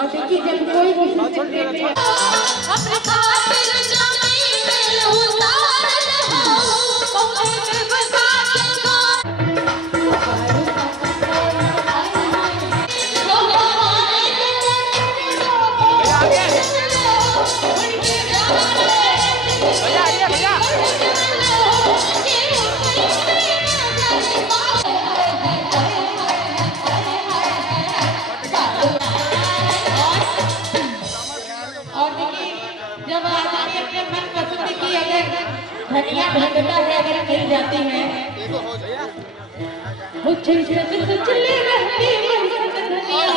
और देखिए जब कोई भी अपने खातिर जमीन उतार हो कौन के बसा के धनिया ढंढता है अगर मिल जाती है मुझे चले रहते धनिया और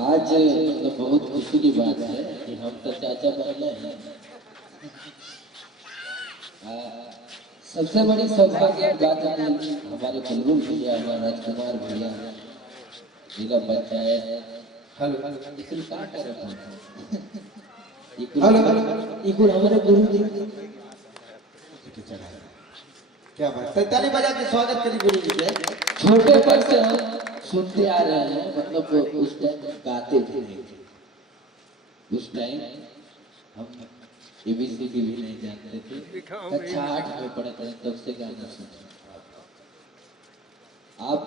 आज मतलब बहुत खुशी की बात है कि हम तो चाचा बहने हैं। सबसे बड़ी सौभाग्य की बात है हमारे बुलबुल भैया हमारे राजकुमार भैया जिला पंचायत हमारे गुरु जी क्या बात ताली बजा के स्वागत करिए गुरु जी के। छोटे पर से हम सुनते आ रहे हैं मतलब उस टाइम गाते थे उस टाइम हम एबीसीडी भी नहीं जानते थे कक्षा 8 में पढ़ते थे तब से गाना सुनते आप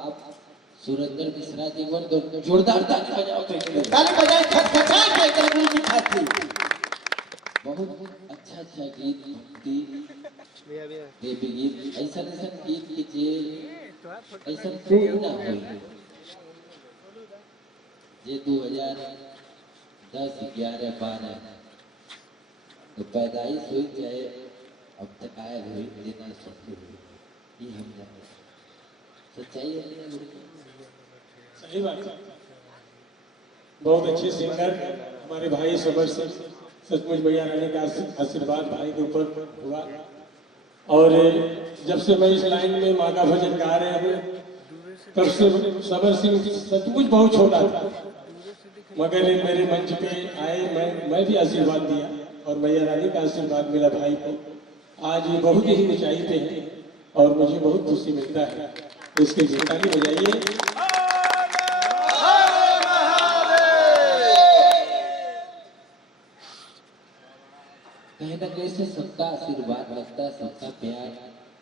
सुरेंद्र मिश्रा जी को जोरदार ताली बजाओ ताली बजाए खटखटाए के गुरु जी खाती बहुत अच्छा गीत भक्ति देवी गीत ऐसा गीत कीजिए ऐसा कोई ना हो ये 2010 11 12 तो पैदाइश हुई चाहे अब तक आए हुई देना सकते हुए ये हम जानते सच्चाई है। सही बात है। बहुत अच्छे सिंगर हमारे भाई सबर से सचमुच भैया रानी का आशीर्वाद भाई के ऊपर हुआ और जब से मैं इस लाइन में माँ का भजन गा रहे हैं तब से सबर सिंह सचमुच बहुत छोटा था मगर मेरे मंच पे आए मैं भी आशीर्वाद दिया और मैया रानी का आशीर्वाद मिला भाई को। आज ये बहुत ही ऊंचाई पे है और मुझे बहुत खुशी मिलता है। इसके ताली बजाइए। कहीं ना कहीं से सबका आशीर्वाद लगता है सबका प्यार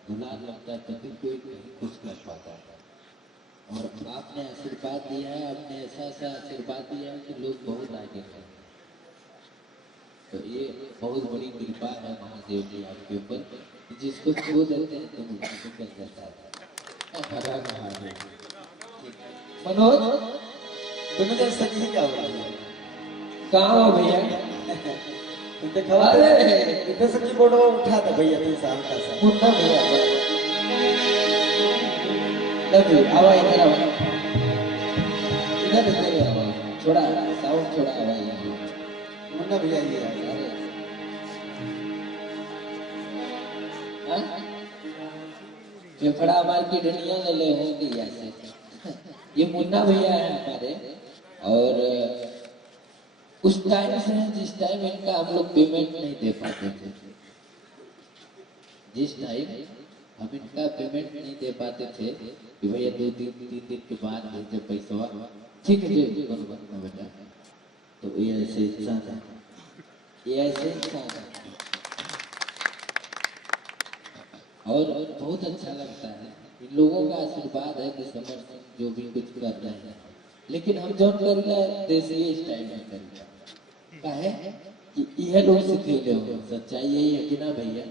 दुलार लगता है तभी कोई कुछ कर पाता है और आपने आशीर्वाद दिया है आपने ऐसा आशीर्वाद दिया है कि लोग बहुत आगे हैं। तो ये बहुत बड़ी कृपा है महादेव जी आपके ऊपर जिसको छू देते हैं तो मुझे कर जाता है। मनोज दोनों जन सही क्या हुआ कहाँ हो भैया इधर से कीबोर्ड उठा था भैया तीन हल्का सा मुन्ना भैया लव यू आवा इधर आओ इधर आओ थोड़ा साउंड थोड़ा आवा मुन्ना भैया ये फेफड़ा मार की डंडियां ले ले होंगी ऐसे ये मुन्ना भैया है हमारे और उस टाइम से जिस टाइम इनका हम लोग पेमेंट नहीं दे पाते थे जिस टाइम हम इनका पेमेंट नहीं दे पाते थे कि भैया 2-3 दिन के बाद भेजे पैसा ठीक है जी बेटा तो ये ऐसे इंसान है ये ऐसे इंसान है और बहुत अच्छा लगता है इन लोगों का आशीर्वाद है कि समर जो भी कुछ कर रहे हैं लेकिन हम जो कर रहे हैं देसी स्टाइल में कर रहे हैं काहे कि यह लोग सिखेले हो सच्चाई यही है कि ना भैया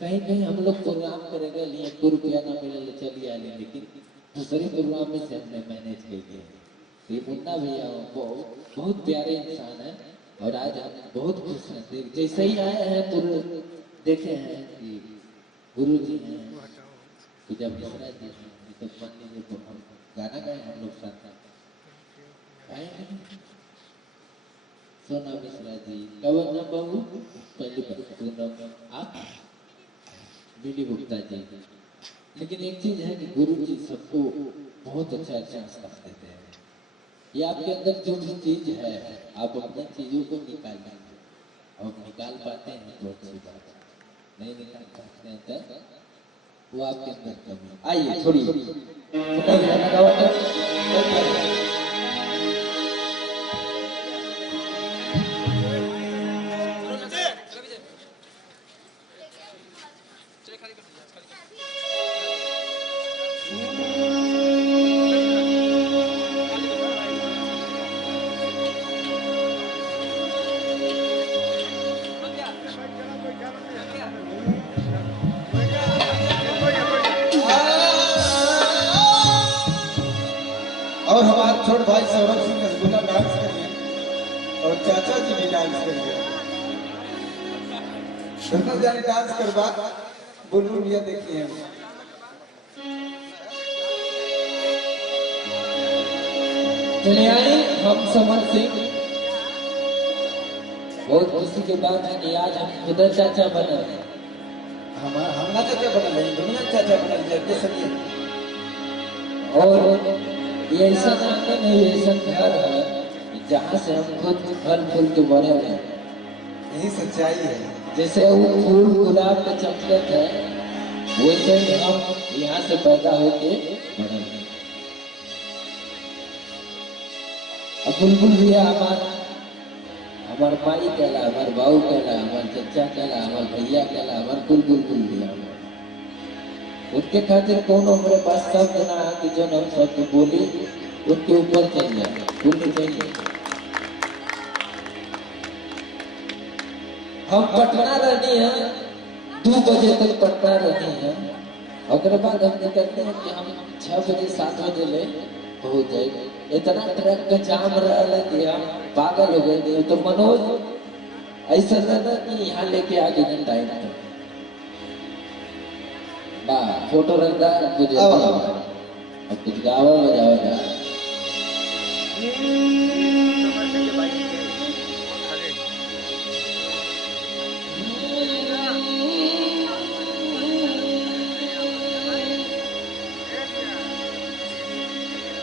कहीं कहीं हम लोग प्रोग्राम करेंगे लिए 2 रुपया ना मिले चलिए आए लेकिन दूसरे प्रोग्राम में से हमने मैनेज कर दिया। ये मुन्ना भैया बहुत प्यारे इंसान है और आज हम बहुत खुश हैं जैसे ही आए हैं तो देखे हैं कि गुरु जी हैं जब मिश्रा जी तो गाना गाए हम लोग साथ सोना मिश्रा जी कवन बहू पहली आप बिली गुप्ता जी। लेकिन एक चीज है कि गुरु जी सबको बहुत अच्छा चांस देते हैं। ये आपके अंदर जो भी चीज है आप अपनी चीजों को निकाल लीजिए, और निकाल पाते हैं तो अच्छी बात है, नहीं निकाल पाते हैं तो वो आपके अंदर कमी। आइए छोड़िए और हमारे छोटे भाई सौरभ सिंह रसगुल्ला डांस करिए और चाचा जी भी डांस करिए। दोनों जाने डांस करवा बुलबुल भैया देखिए। चलिए आए हम समर सिंह। बहुत खुशी की बात है कि आज हम खुद चाचा बने। हमारा चाचा बना ले, दुनिया चाचा बना ले के सभी। और ये ऐसा आंगन है, ये ऐसा घर है जहाँ से हम खुद फल फूल के बड़े हुए हैं। यही सच्चाई है। जैसे वो फूल गुलाब का चमकत है, वैसे ही हम यहाँ से पैदा होके बड़े हुए। अब बुलबुल भैया हमार माई कहला, हमार बाबू कहला, हमार चचा कहला, हमार भैया कहला, हमार कुल बुलबुल भैया। उनके खातिर कौन हमारे पास शब्द ना कि जो हम शब्द बोली उनके ऊपर चल जाए, बोलनी चाहिए। हम पटना रहनी है, 2 बजे तक पटना रहनी है। और बाद हम कहते हैं कि हम 6 बजे 7 बजे ले पहुंच जाएंगे। इतना ट्रक का जाम रहा कि हम पागल हो गए। तो मनोज ऐसा रहना कि यहाँ लेके आ गए टाइम तक फोटो रखता कुछ अब कुछ गावा बजावा।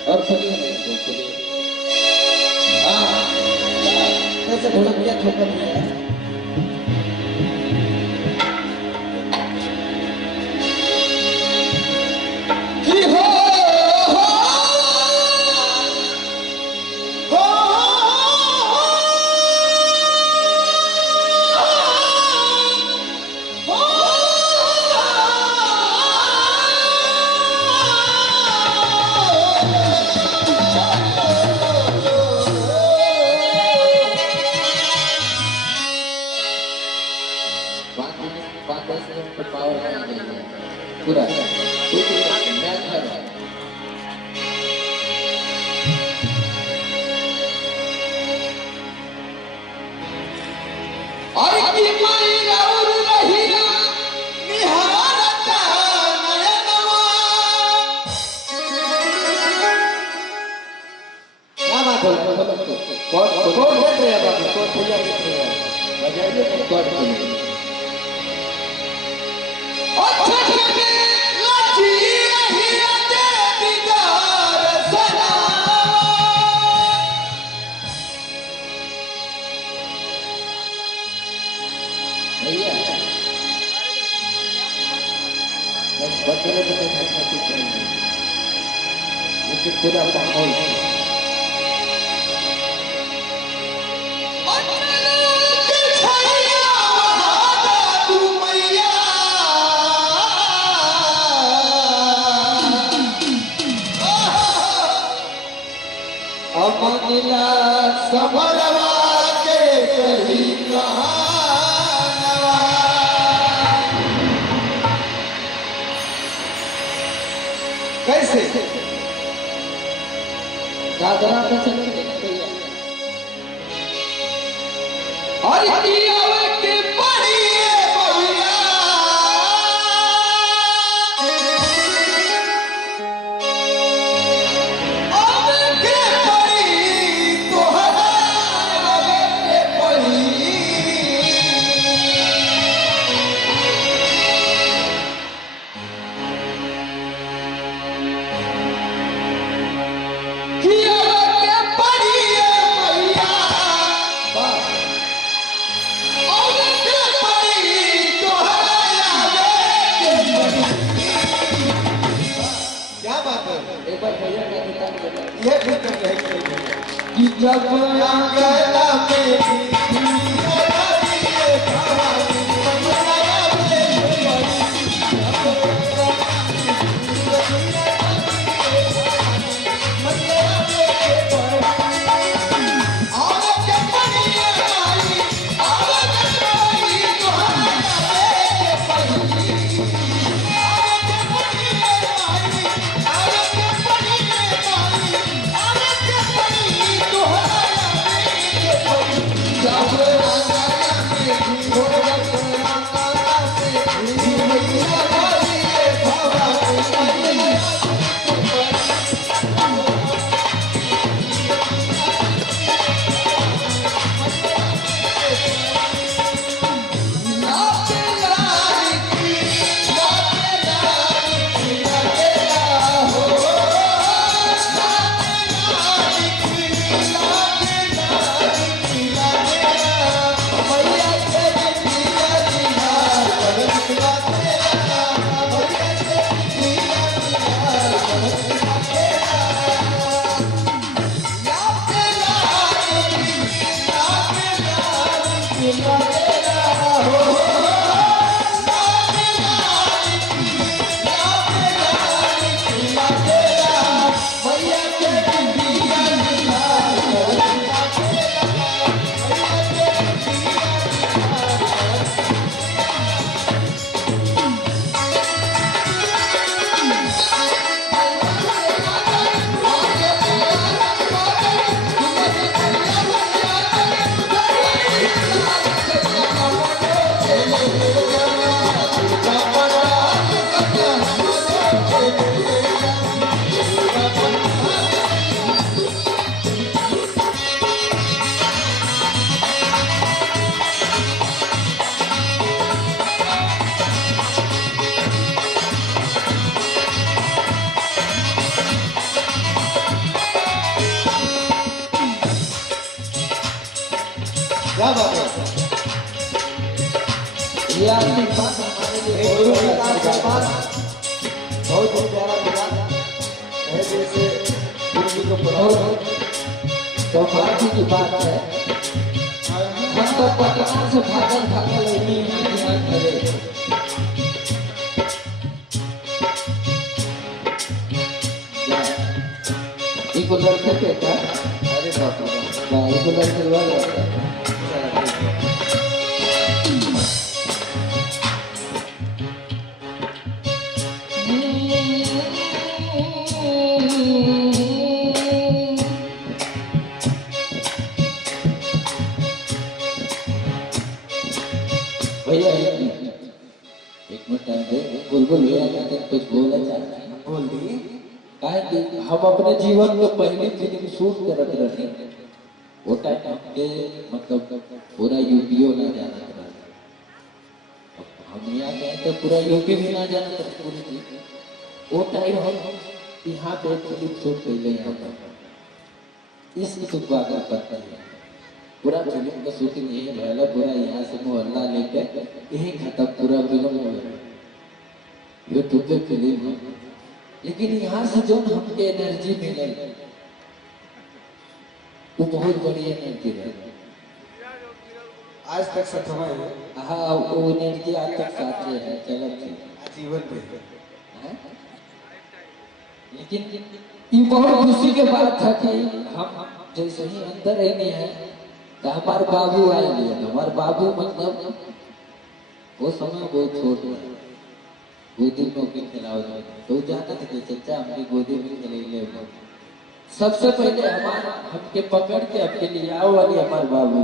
और कैसे ढोलक भैया ठोकर भैया पूरा पूरा माहौल अमनिला समरवा के कही कहानवा। कैसे दादरा पे चल के भैया और दियावे के पड़िए भैया अब के पड़ी तोहरा के पड़ी जब आंगला में क्या बात है? ये आपकी बात हमारे लिए एक गुरु का आशीर्वाद बहुत ही प्यारा मिला है, जैसे गुरु जी को बहुत सौभाग्य की बात है। हम तो पटना से भागल भागल यहाँ खड़े। इको लड़के के क्या? अरे बाप रे, इको लड़के वाले भैया एक मिनट टाइम दे। बुलबुल भैया कहते हैं कुछ बोला चाहते हैं। बोल दी। काहे कि हम अपने जीवन में पहली फिल्म शूट करत रहे, वो टाइम के मतलब पूरा यूपीओ ना जाना था। हम यहाँ गए तो पूरा यूपी भी ना जाना था पूरी चीज। वो टाइम हम यहाँ पे फिल्म शूट कर ले यहाँ पर इसकी तो बात पता है। पूरा फिल्म का शूटिंग यही भला पूरा यहाँ से मोहल्ला लेके यही खत्म पूरा फिल्म हो गया। यूट्यूब पे फिल्म है, लेकिन यहाँ से जो हमके एनर्जी मिले वो बहुत बड़ी एनर्जी रहे। आज तक सफल है, हाँ वो एनर्जी आज तक साथ में है, चलत जीवन पे है। लेकिन ये बहुत खुशी की बात था कि हम जैसे ही अंदर रहने हैं तो हमारे बाबू आए लिए। हमारे बाबू मतलब वो समय बहुत छोट है, गोदी में भी खिलाओ तो जाते थे चचा हमने गोदी में खिले। सबसे पहले हमारे हमके पकड़ के आपके लिए आओ वाली हमारे बाबू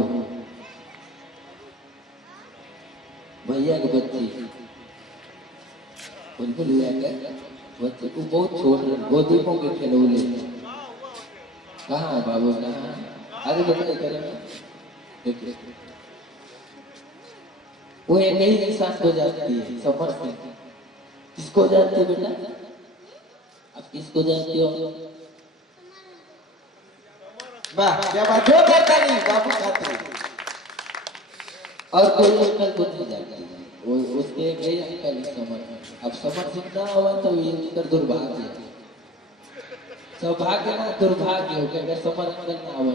भैया के बच्ची बुलबुल भैया के बच्चे को बहुत छोड़ रहे गोदी में के खिलौले। कहाँ है बाबू? कहाँ आगे बताइए करेंगे। देखिए वो एक ही इंसान को जाती है, समझ में किसको जाती है बेटा? आप किसको जानते हो? वाह क्या बात है, करता नहीं बाबू खाते हैं। और कोई अंकल को नहीं जाती है, वो उसके गए अंकल समझ। अब समझ सुनना हुआ तो ये कर दुर्भाग्य है। सौभाग्य ना दुर्भाग्य हो गया अगर समर अंदर ना आवे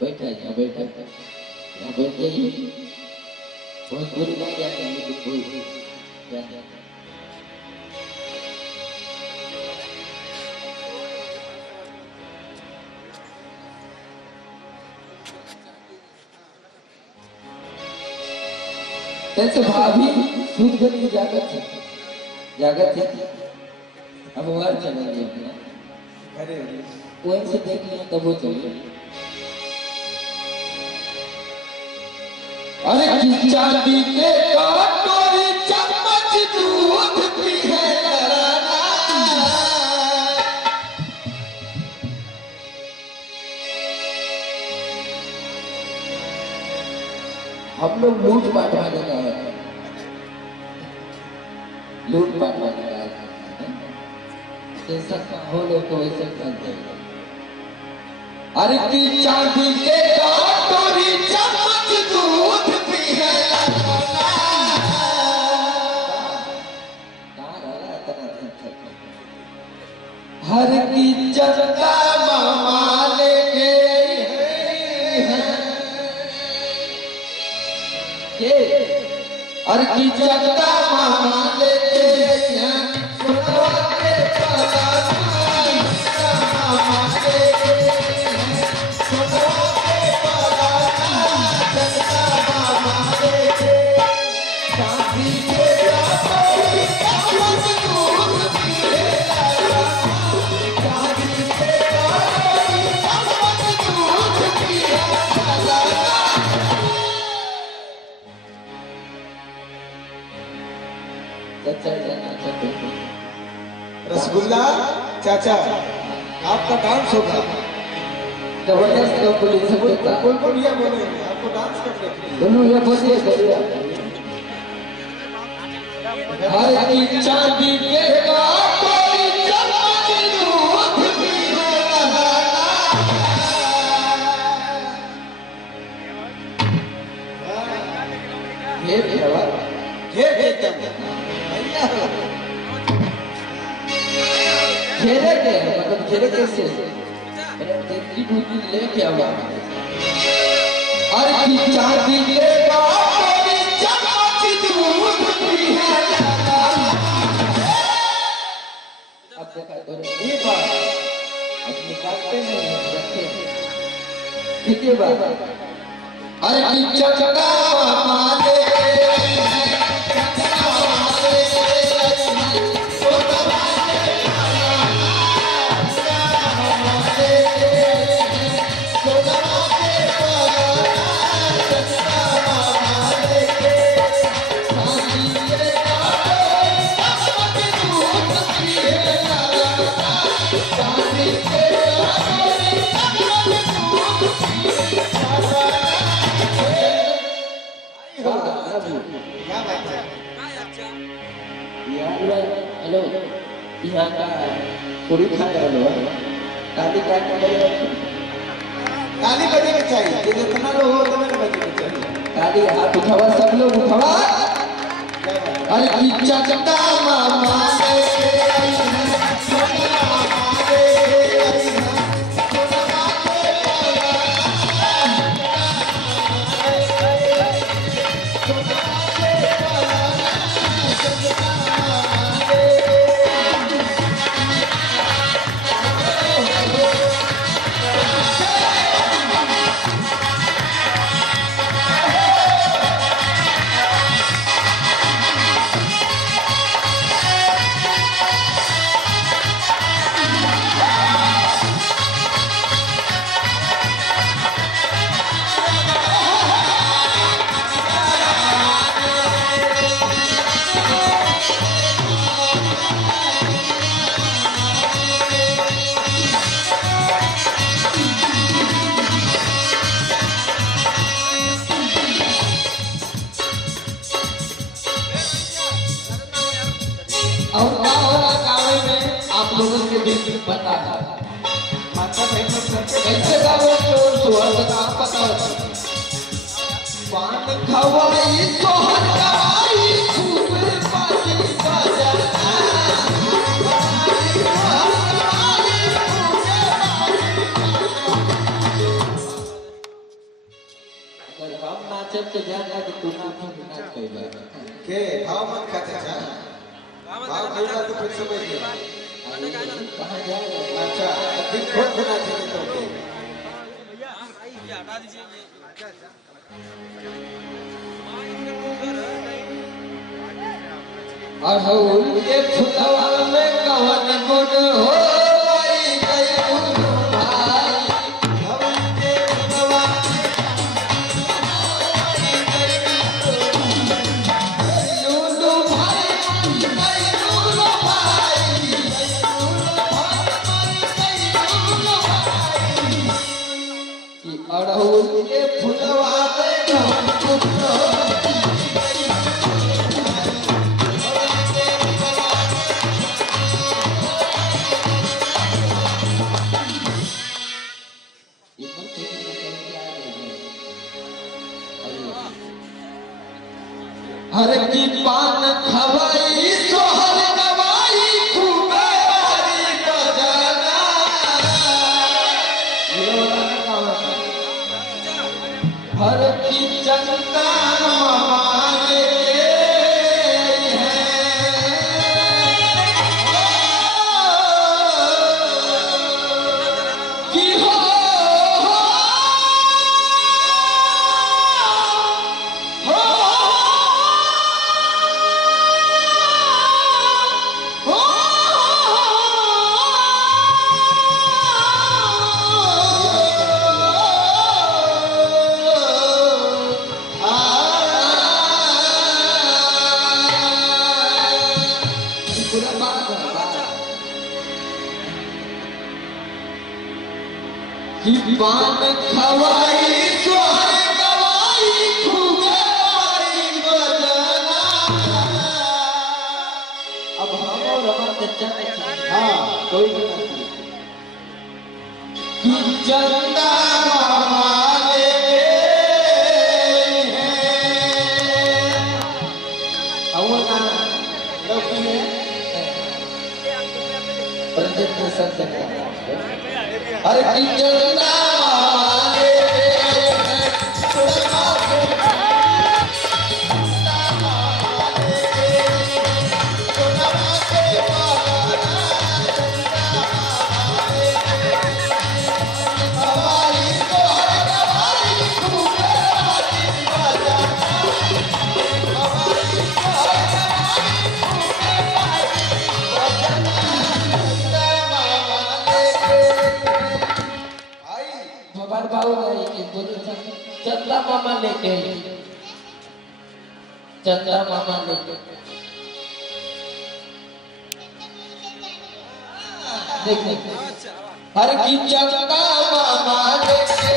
बैठा यहाँ बैठा यहाँ बैठ जाइए भोजपुरी में क्या कहने की कोई क्या तैसे भाभी सूद गली जागत है अब वार चलेंगे अपना अरे वहीं से देख लिया तब वो चलिए अरे चांदी के कटोरी चम्मच दूध पी है घराना। हम लोग लूट पाट वाले का है लूट पाट वाले का है जैसा हो लोग तो वैसे कर देगा अरे की चांदी के कटोरी चम्मच दूध पी है घराना। हर की जनता मामा लेके हर की जनता मामा लेके सुनवा के पलाना मामा लेके सुनवा के पलाना जनता मामा लेके चांदी के कटोरी चम्मच दूध पी है चांदी के कटोरी चम्मच दूध पी है रसगुल्ला चाचा आपका डांस होगा जबरदस्त कंपटीशन होता है कौन ये बोले आपको डांस करने के लिए दोनों ये बोलिए करिए हर की चांदी के कटोरी चम्मच दूध पी है ये भैया घेर तब भैया घेरे के मतलब घेरे कैसे देखी दूधी लेके आवा हर की चांदी के कटोरी चम्मच दूध पी है अब देखा तो ये बात अब निकालते नहीं रखे ठीक है बात हर की चंदा माले चंदा माले सोना माले सोना माले चंदा माले चांदी के कटोरी चम्मच दूध पी है चांदी के कटोरी चम्मच दूध पी है क्या बात है हेलो यहाँ का पूरी खा रहे हो ताली क्या ताली बजे के चाहिए ये जितना लोग हो उतना बजे के चाहिए ताली हाथ उठावा सब लोग उठावा अरे की चंदा मामा लेके आई है सोना मामा लेके आई है सोना मामा और गाँव में आप लोगों के बीच पता था माता बहन करके कैसे गाँव चोर सुहर का पता पान खवाई सोहर गवाई खूब पानी बजाना कोई बात नहीं। के भाव मत खाते जा भाव खाएगा तो फिर समझ लिया कहाँ जा रहे हैं? अच्छा दिन खोल देना चाहिए तो के अड़हुल के फुलवा में कवन गुण हो आई गई उल्लू भाई। भवन के भगवा लूलू भाई गई लूलू भाई। कि अड़हुल के फुलवा में कवन गुण हो हर की पान खवाई सोहर गवाई खूबे बारी बजाना। हर की चंदा मामाने की हो पान खवाई सोहर गवाई खूबे बारी बजाना। अब हम और हमारे चचा हाँ कोई नहीं कि चंदा मामा ले अवना लौकी है प्रेजेंटेशन अरे कि चंदा मामा ले चंदा मामा लेके चंदा मामा लेके देख हर की चंदा मामा लेके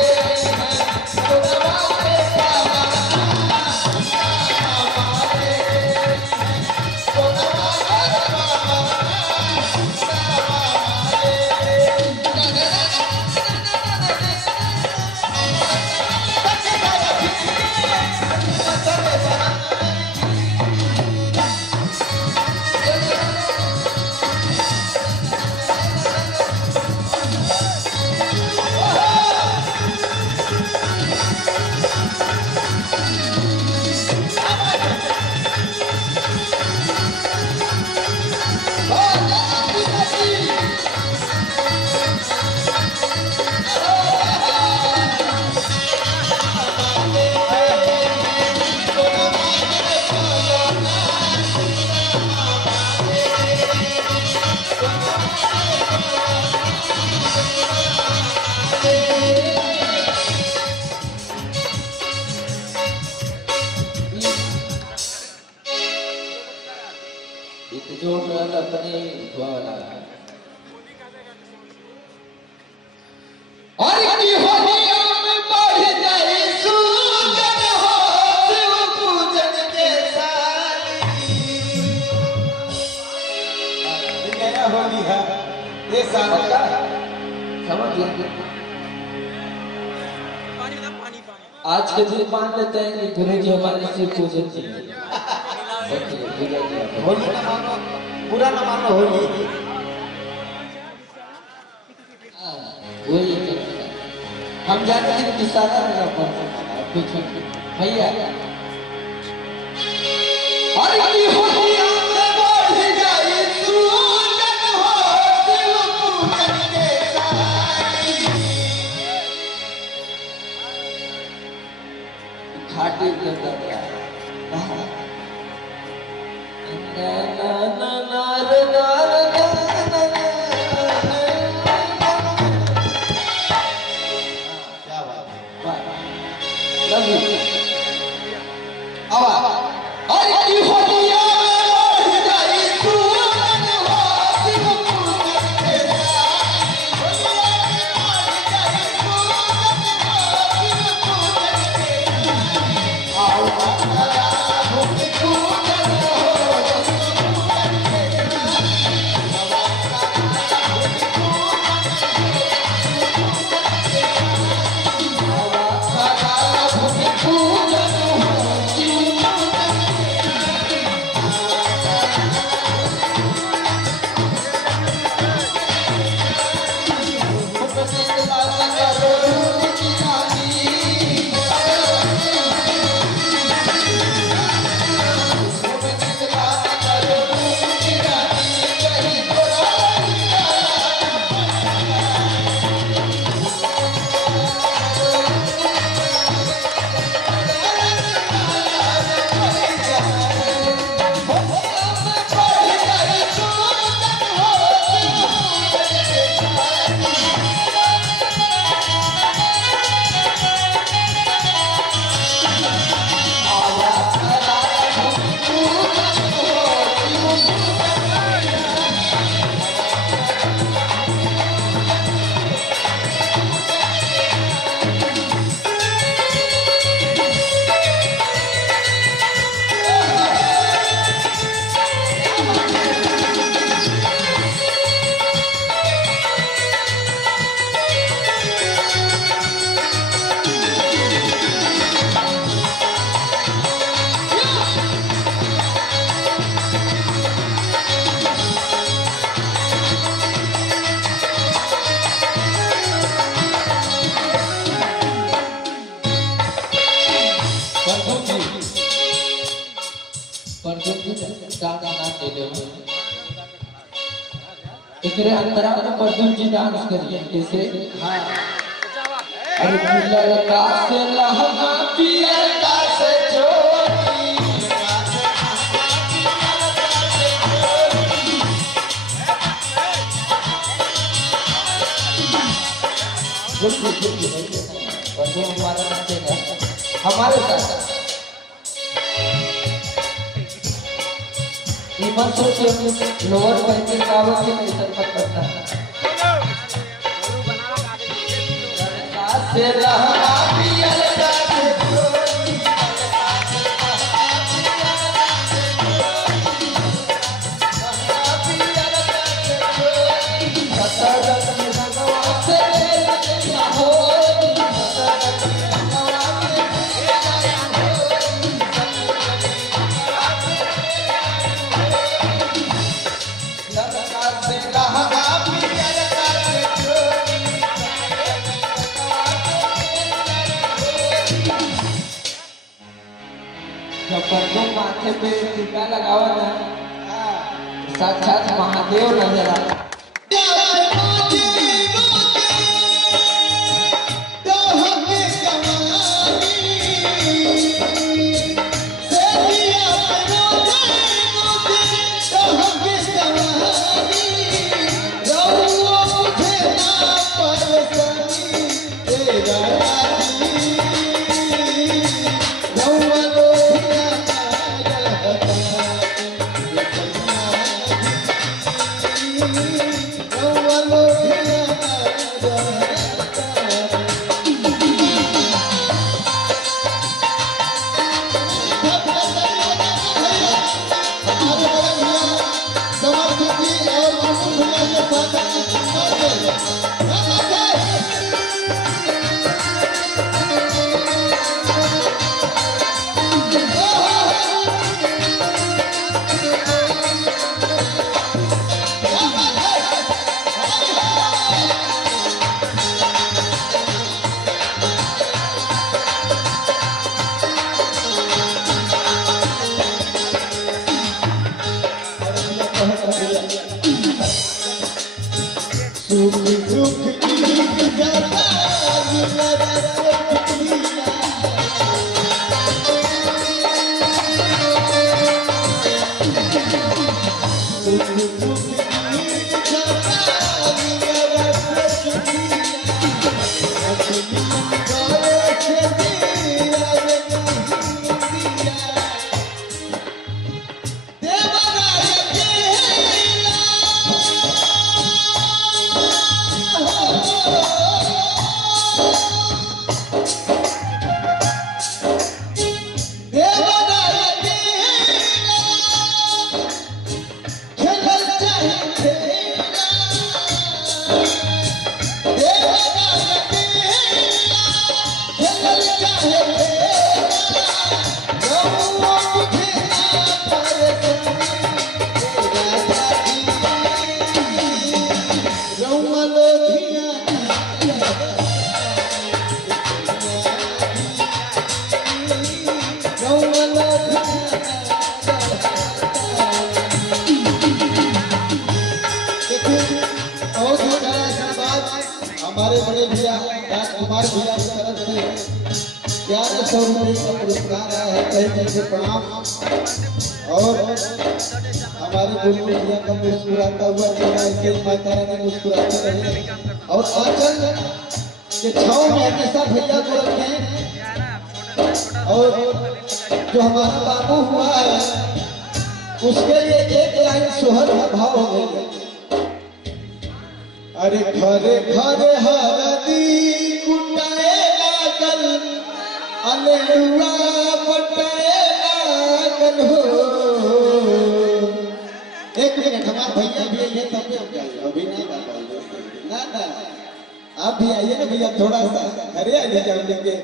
अपने द्वारा और की होलिया में बढ़ जाए सुगंध हो शिव पूजन के साली नया होली है ये साल का समझ लेंगे आज के दिन मान लेते हैं कि गुरु जी हमारे शिव पूजन की होली ना मानो पूरा ना मानो होली वही हम जानते हैं कि सारा कुछ भैया एकरे अंतरा में प्रदुम जी डांस करिए कैसे। हाँ अरे लड़का से लहंगा पियर का से चोली प्रदुम हमारा नाचेगा हमारे साथ। मत सोचिए लोअर पहन के कावत के नहीं मत करता से रहा पियल का जब माथे पे टीका लगावा ना साक्षात महादेव नजर आता। हमारे बड़े भैया राजकुमार भैया की तरफ से 1100 रुपये का पुरस्कार आया है, कई कई से प्रणाम। और हमारे गुरु भैया का मुस्कुराता हुआ चेहरा ऐसे माता रानी मुस्कुराते रहे और आंचल के छाव में हमेशा भैया को रखें। और जो हमारा बाबू हुआ है उसके लिए एक लाइन सोहर का भाव हो गई। अरे घरे घरे हरदी कुटाए लागल अलेलुआ पटाए लागल हो। एक मिनट हमारे भैया भी आइए तब भी हम जाएंगे, अभी नहीं गा पाएंगे ना ना। आप भी आइए ना भैया थोड़ा सा अरे आइए जाओ लेंगे।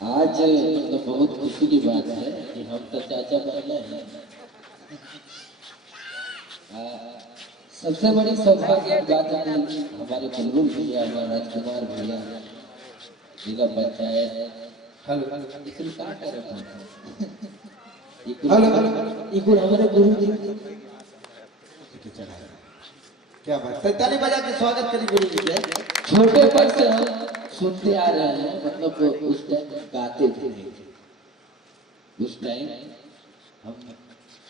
आज मतलब बहुत खुशी की बात है कि हम तो चाचा बन हैं सबसे बड़ी सौभाग्य की बात है हमारे बुलबुल भैया हमारे राजकुमार भैया जिला पंचायत हेलो इसलिए कहा कर रखा हेलो इकुल हमारे गुरु जी क्या बात है, ताली बजा के स्वागत करिए गुरु जी के। छोटे पर से हम सुनते आ रहे हैं, मतलब उस टाइम गाते थे नहीं, उस टाइम हम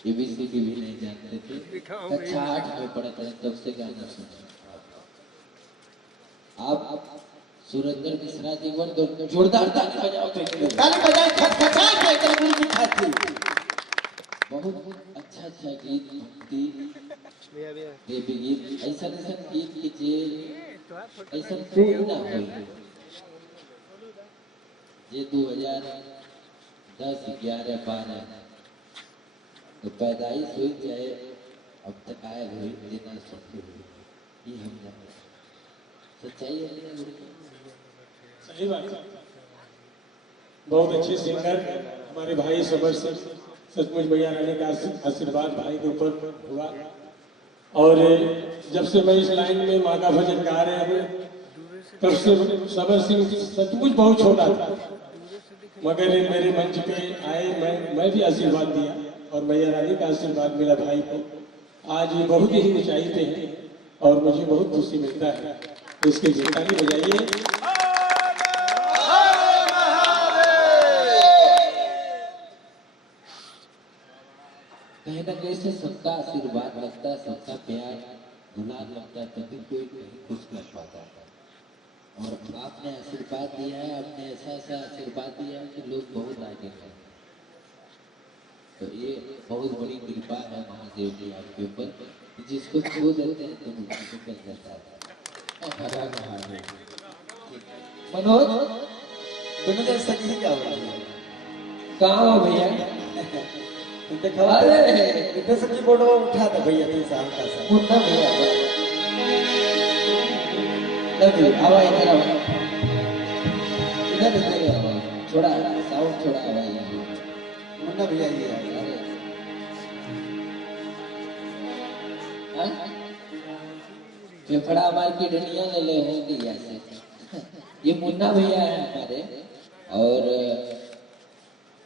एबीसीडी भी नहीं जानते थे, कक्षा 8 में पढ़ते हैं तब से गाना सुने। आप सुरेंद्र मिश्रा जी वर जोरदार ताली बजाओ, ताली बजाए खचखचा के एकदम गुरु जी खाती। बहुत अच्छा अच्छा गीत भक्ति देवी गीत ऐसा ऐसा गीत कीजिए ऐसा कोई ना हो ये 2010 11 12 तो पैदाइश हुई चाहे अब तक आए हुई देना सकते हुए ये हम जानते सच्चाई है। सही बात है। बहुत अच्छे सिंगर हमारे भाई सबर से सचमुच भैया रानी का आशीर्वाद भाई के ऊपर हुआ। और जब से मैं इस लाइन में माँ का भजन गा रहे हुए तब से सबर सिंह सचमुच बहुत छोटा था, मगर मेरे मंच पे आए मैं भी आशीर्वाद दिया और मैया रानी का आशीर्वाद मिला भाई को। आज ये बहुत ही ऊंचाई पे है और मुझे बहुत खुशी मिलता है। इसके ताली बजाइए। कहीं ना कहीं से सबका आशीर्वाद लगता है, सबका प्यार गुलाब लगता है, तभी कोई कहीं कुछ कर पाता है। और आपने आशीर्वाद दिया है, आपने ऐसा ऐसा आशीर्वाद दिया है कि लोग बहुत आगे हैं। तो ये बहुत बड़ी कृपा है महादेव की आपके ऊपर, जिसको छू देते हैं तो उनको कर जाता है। मनोज दोनों सखी क्या हुआ कहाँ हो भैया? इधर सखी फोटो उठा था भैया तीन साल का सा मुन्ना भैया लव यू आवा इधर आओ, इधर इधर आओ, थोड़ा साउंड थोड़ा आवाज मुन्ना भैया ये फेफड़ा मार की ढनिया ले ले होंगी ऐसे। ये मुन्ना भैया है हमारे, और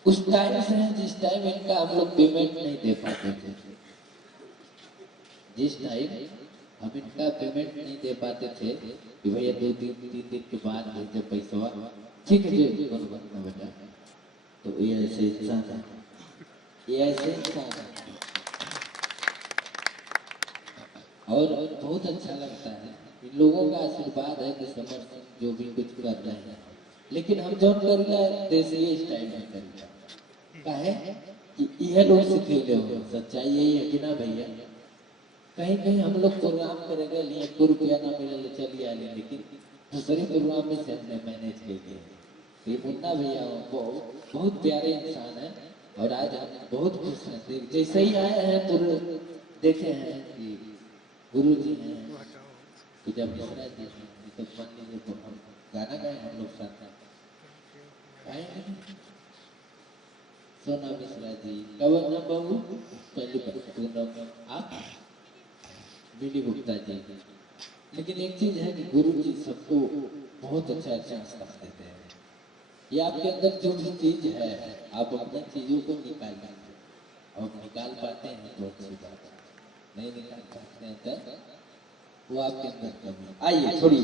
उस टाइम से जिस टाइम इनका हम लोग पेमेंट नहीं दे पाते थे, जिस टाइम हम इनका पेमेंट नहीं दे पाते थे कि भैया 2-3 दिन के बाद भेजे पैसा, ठीक है जी बनना बेटा, तो ये ऐसे इंसान है, ये ऐसे इंसान है। और बहुत अच्छा लगता है इन लोगों का आशीर्वाद है कि समर जो भी कुछ कर रहे हैं, लेकिन हम जो कर रहे हैं देसी स्टाइल में कर रहे हैं। काहे कि यह लोग सिखेले हो, सच्चाई यही है कि ना भैया? कहीं कहीं हम लोग प्रोग्राम करेंगे लिए 1 रुपया ना मिले चलिए आए, लेकिन दूसरे प्रोग्राम में से हमने मैनेज कर दिया। ये मुन्ना भैया बहुत प्यारे इंसान है और आज हम बहुत खुश हैं। जैसे ही आए हैं तो देखे हैं कि गुरु जी हैं, पूजा मिश्रा जी हैं, तो मान लीजिए तो हम गाना गाए हम लोग साथ गाए। सोना मिश्रा जी कवन बहू पहली पूनम आप बीडी गुप्ता जी। लेकिन एक चीज है कि गुरु जी सबको बहुत अच्छा चांस देते हैं। ये आपके अंदर जो भी चीज है आप अपनी चीजों को निकाल पाते, और निकाल पाते हैं तो अच्छी बात है, नहीं निकाल पाते हैं तो वो आपके अंदर कमी। आइए छोड़िए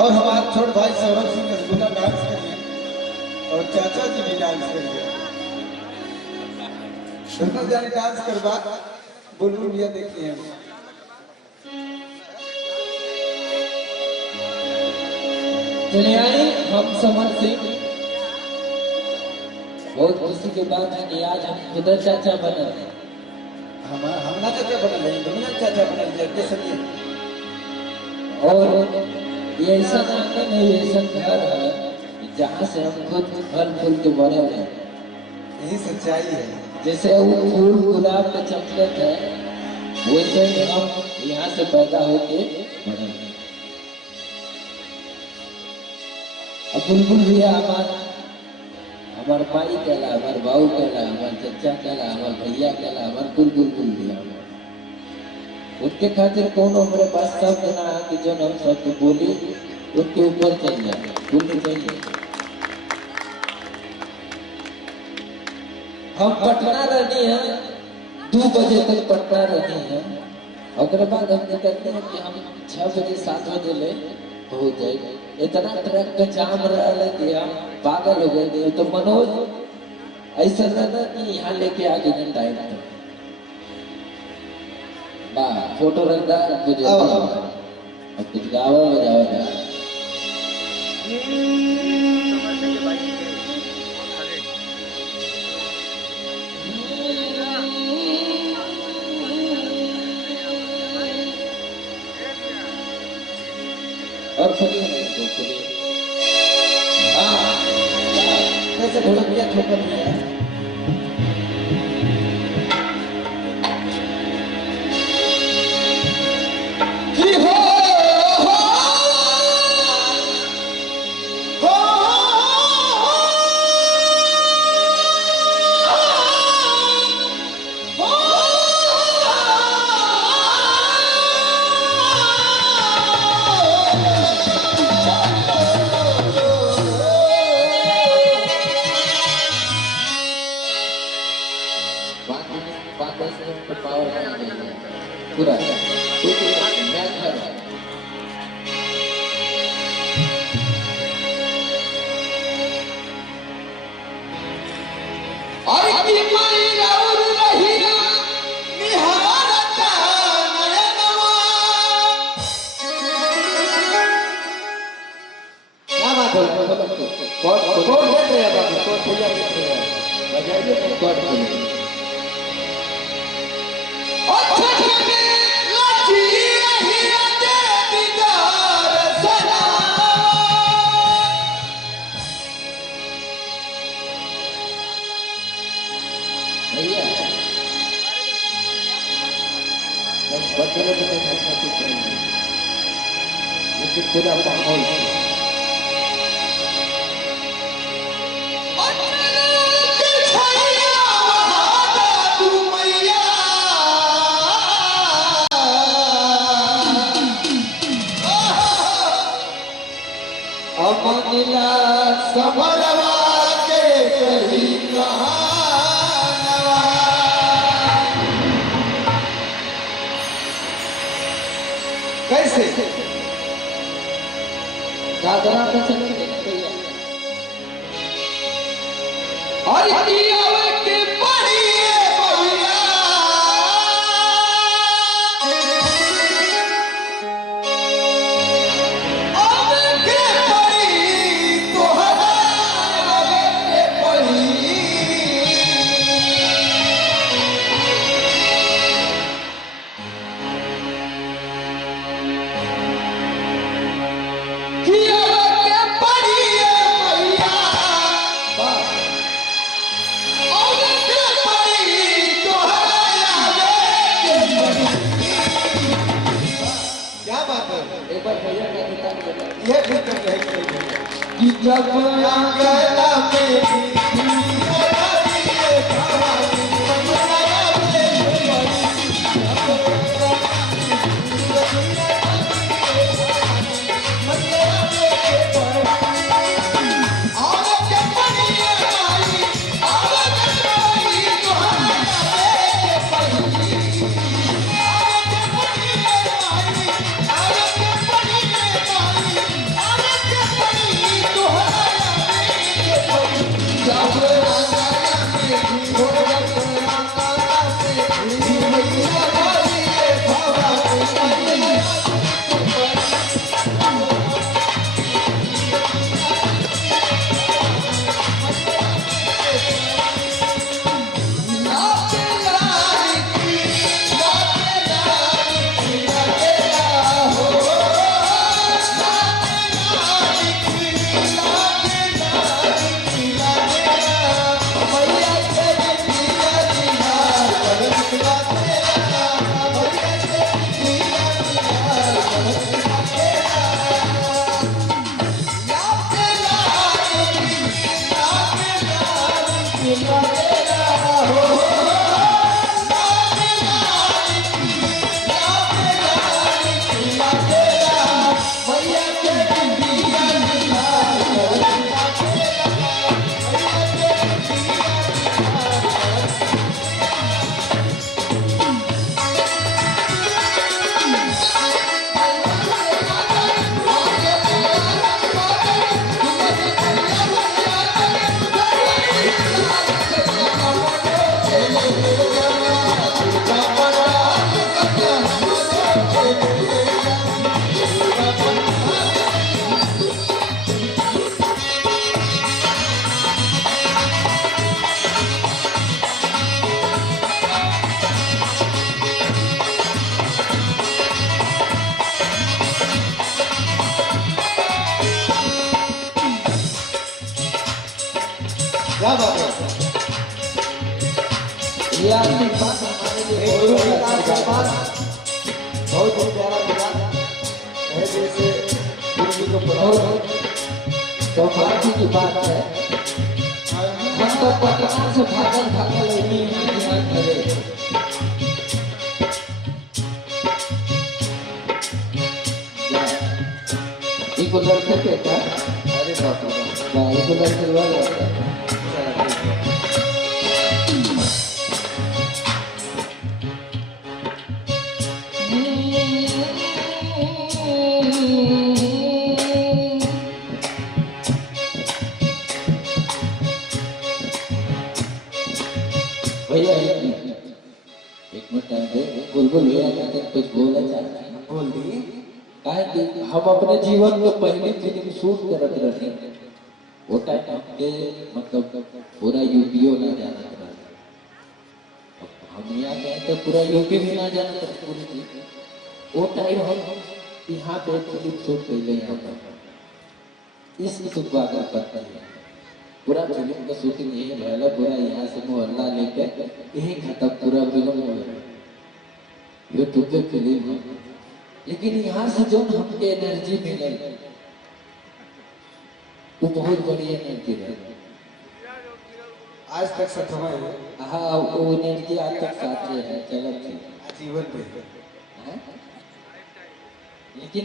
और हमारे छोटे भाई सौरभ सिंह रसगुल्ला डांस करिए और चाचा जी भी डांस करिए। दोनों जाने डांस करवा बुलबुल भैया देखिए। चले आए हम समर सिंह। बहुत खुशी की बात है कि आज हम खुदा चाचा बने। हमला चाचा बनल है, दुनिया चाचा बनल है, कैसे ये? और ये ऐसा आंगन है, ये ऐसा घर है जहाँ से हम खुद फल फूल के बड़े हैं। यही सच्चाई है। जैसे वो फूल गुलाब का चमकत है, वैसे ही हम यहाँ से पैदा होके बड़े हैं। अब बुलबुल भी हमार माई कहला, हमार बाबू कहला, हमार चचा कहला, हमार भैया कहला, हमार कुल बुलबुल भी उनके खातिर कौन हमारे पास शब्द ना है कि जो हम शब्द बोली उनके ऊपर चल जाए, बोलनी चाहिए। हम पटना रहनी है, 2 बजे तक पटना रहनी है, और बाद हम कहते हैं कि हम 6 बजे 7 बजे ले हो जाए। इतना ट्रक का जाम रहा है कि हम पागल हो गए। तो मनोज ऐसा रहना कि यहाँ लेके आ गए टाइम तक बा फोटो रखता कुछ अब कुछ गावा बजावा जा और कैसे ढोलक दिया ठोकर दिया कि हो पूरा मैं घर और की माई राउर रहिया निहारता नयनवा। क्या बात है? कौन देख रहे हैं बाबू? कौन पूजा देख रहे हैं? बजाइए कॉर्ड खोलिए। भैया बस बच्चों को लेकिन पूरा माहौल अमनिला समरवा के कही कहानवा। कैसे दादरा में चलते भैया और कियावे के पड़ी भैया अब के पड़ी तोहरा के पड़ी कियावे के पड़ी भैया क्या बात है? एक बार भैया का किताब बता ये भी कर रहे हैं कि जब अंगना में ये आशीर्वाद हमारे लिए एक गुरु जी का आशीर्वाद बहुत ही प्यारा मिला है, जैसे गुरु जी को बहुत सौभाग्य की बात है। हम तो पटना से भागल भागल यहाँ खड़े इको लड़के के क्या? अरे बाप रे बाप, इको लड़के वाला भैया एक मिनट टाइम दे। बुलबुल भैया कहते हैं कुछ बोलना चाहते हैं, बोल दी। काहे कि हम अपने जीवन में पहली फिल्म शूट करत रहे, वो टाइम हमके मतलब पूरा यूपीओ ना जाना रहा। हम यहाँ गए तो पूरा यूपी भी ना जाना था पूरी चीज। वो टाइम हम यहाँ पे फिल्म शूट कर ले यहाँ पर इस सुखवागर पत्ता है पूरा फिल्म का शूटिंग यही रहला, पूरा यहाँ से मोहल्ला लेके यही खत्म पूरा फिल्म हो गया। यूट्यूब पे फिल्म है, लेकिन यहाँ से जो हमके एनर्जी मिले वो बहुत बड़ी एनर्जी है। आज तक सफल है, हाँ वो एनर्जी आज तक साथ है, चलो जीवन पे है। लेकिन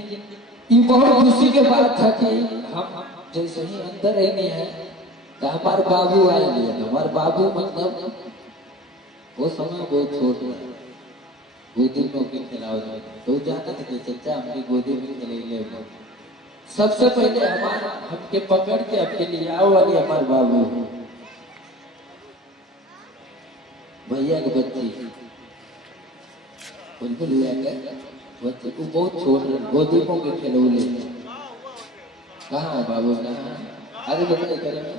ये बहुत खुशी के बात था कि हम जैसे ही अंदर ही नहीं है तो हमारे बाबू आए लिए। हमारे बाबू मतलब वो समय बहुत छोट है, गोदी में भी खिलाओ तो जाना था कि चचा हमने गोदी में खिले। सबसे पहले हमारे हमके पकड़ के अपने लिए आओ वाले हमारे बाबू भैया के बच्ची बुलबुल हुआ के बच्चे को बहुत छोड़ रहे गोदी में के खिलौले। कहाँ है बाबू? कहाँ? अरे बताइए करेंगे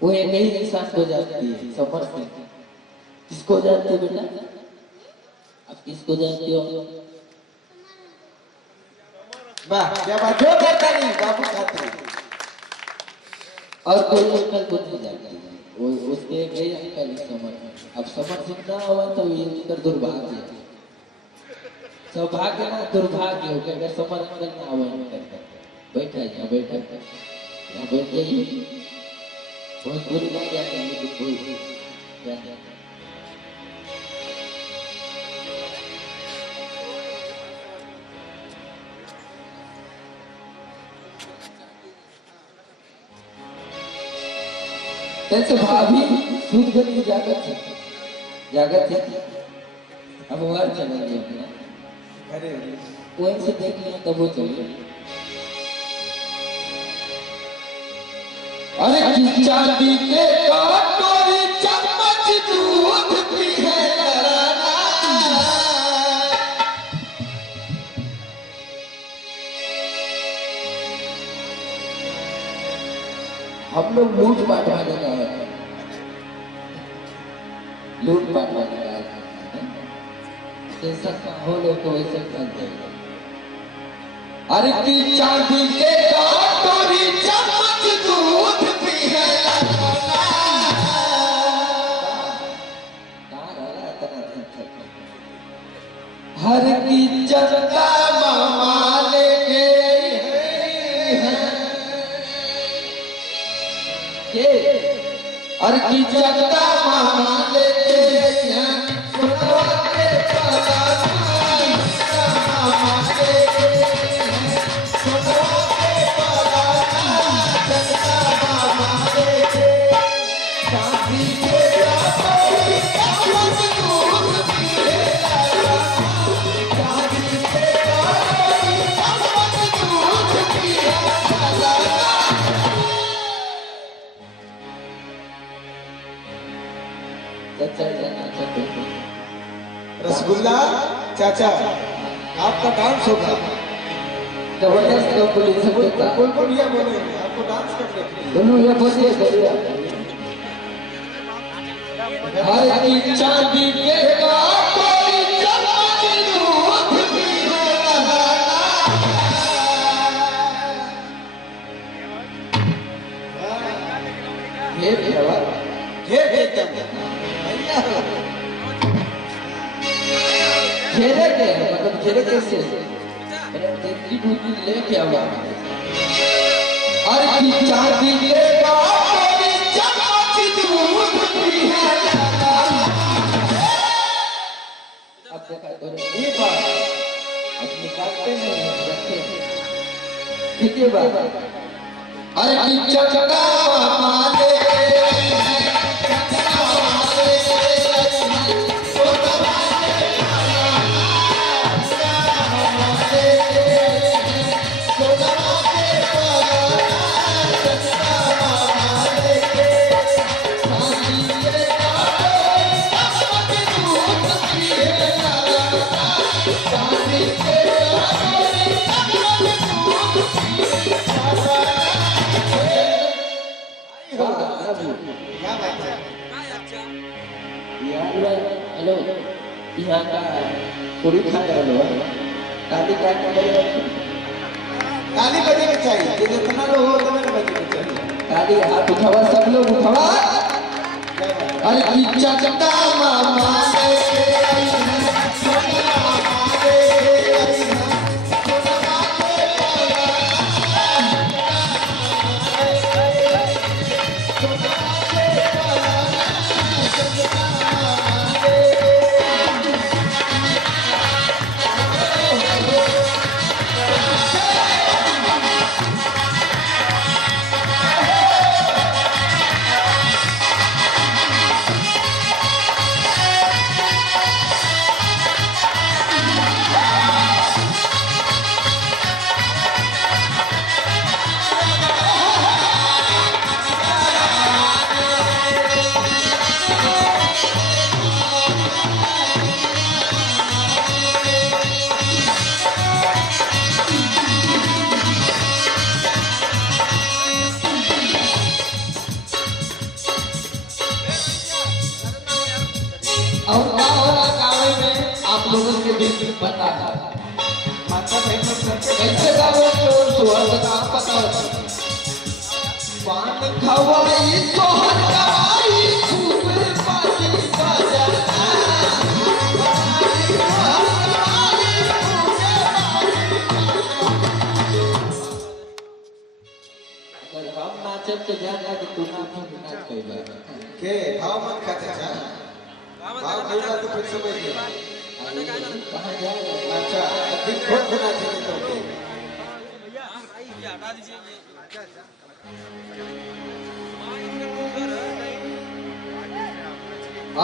वो एक ही सांस हो जाती है सफर से। किसको जानते हो बेटा? आप किसको जानते हो? वाह क्या बात, जो करता नहीं बाबू खाते। और कोई अंकल को नहीं जानते, वो उसके एक ही अंकल ही समर। अब समर सिंह ना हुआ तो ये उसका दुर्भाग्य है। सौभाग्य ना दुर्भाग्य हो गया अगर समर अंकल ना हुआ। बैठा यहाँ बैठा यहाँ बैठ जाइए। बहुत बुरी बात है लेकिन कोई क्या नहीं। कैसे भाभी सूद गली जागत है अब वहां चलेंगे अरे वहीं से देख लिया तब वो चलिए। अरे की चांदी के कटोरी चम्मच दूध पी है लड़ना। हम लोग लूट पाट वाले का है, लूट पाट वाले का है। जैसा हो लोग को वैसे कर देगा। अरे की चांदी के कटोरी चम्मच दूध पी है लड़ना। हर की चंदा मामा लेके और की चंदा मामा लेके सुनवा के पलाना मामा लेके सुनवा के पलाना चंदा मामा लेके चांदी के कटोरी चम्मच दूध पी है चांदी के कटोरी चम्मच दूध पी है। रसगुल्ला चाचा आपका डांस होगा। जबरदस्त पुलिस बिल्कुल ये बोलेंगे आपको डांस करने के लिए। दोनों ये बोलिए करिए। हर की चांदी के कटोरी चम्मच दूध पी है लड़ना। घेर घेरवा घेर देते हैं भैया घेरे के मतलब घेरे कैसे देखी दूधी ले क्या हुआ अरे की चांदी के बाबी चमची दूध की है अब देखा तो ये बात अब निकालते नहीं रखे ठीक है बात अरे की चचका मारे हेलो यहाँ का पूरी खा रहे हो ताली का ताली बजे के चाहिए जितना लोग हो उतना बजे के चाहिए ताली हाथ उठावा सब लोग उठावा अरे की चचका मामा और गाँव में आप लोगों के बीच पता है माता बहन कैसे गाँव चोर सुहर का पता पान खवाई सोहर गवाई खूब पानी बजाना अगर हम नाचब तो ध्यान रख तू नाच कइला के भाव मत खाते जा भाव खाएगा तो फिर समझ गया कहाँ जा रहे हैं अच्छा अधिक खुद होना चाहिए तो के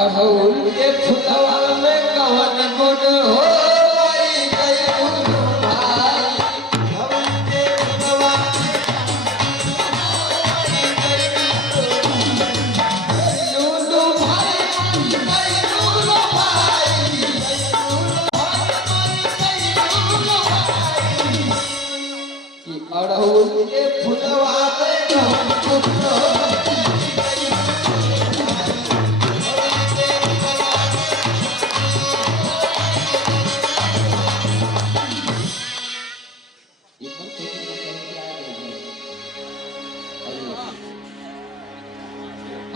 अड़हुल के फुलवा में कवन गुण हो गई गुण भाई भवन के भगवा लूलू भाई लूलू भाई कि अड़हुल के फुलवा में कवन गुण हो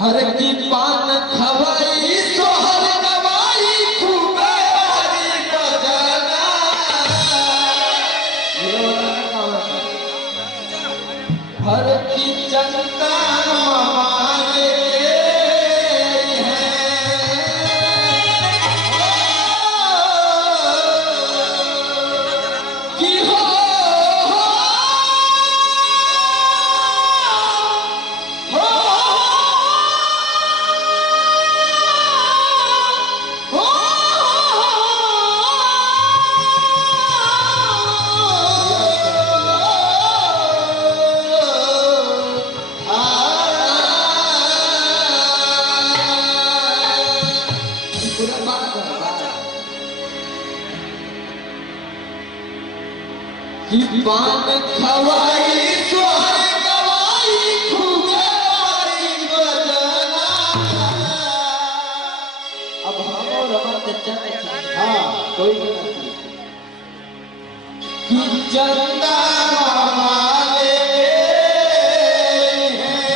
हर की पान खवाई सोहर गवाई खूबे बारी बजाना हर की जनता माने कि हो कि पान खवाई सोहर गवाई खूबे बारी बजाना अब हम और हमारा चचा नहीं हाँ कोई नहीं कि चंदा मामा ले हैं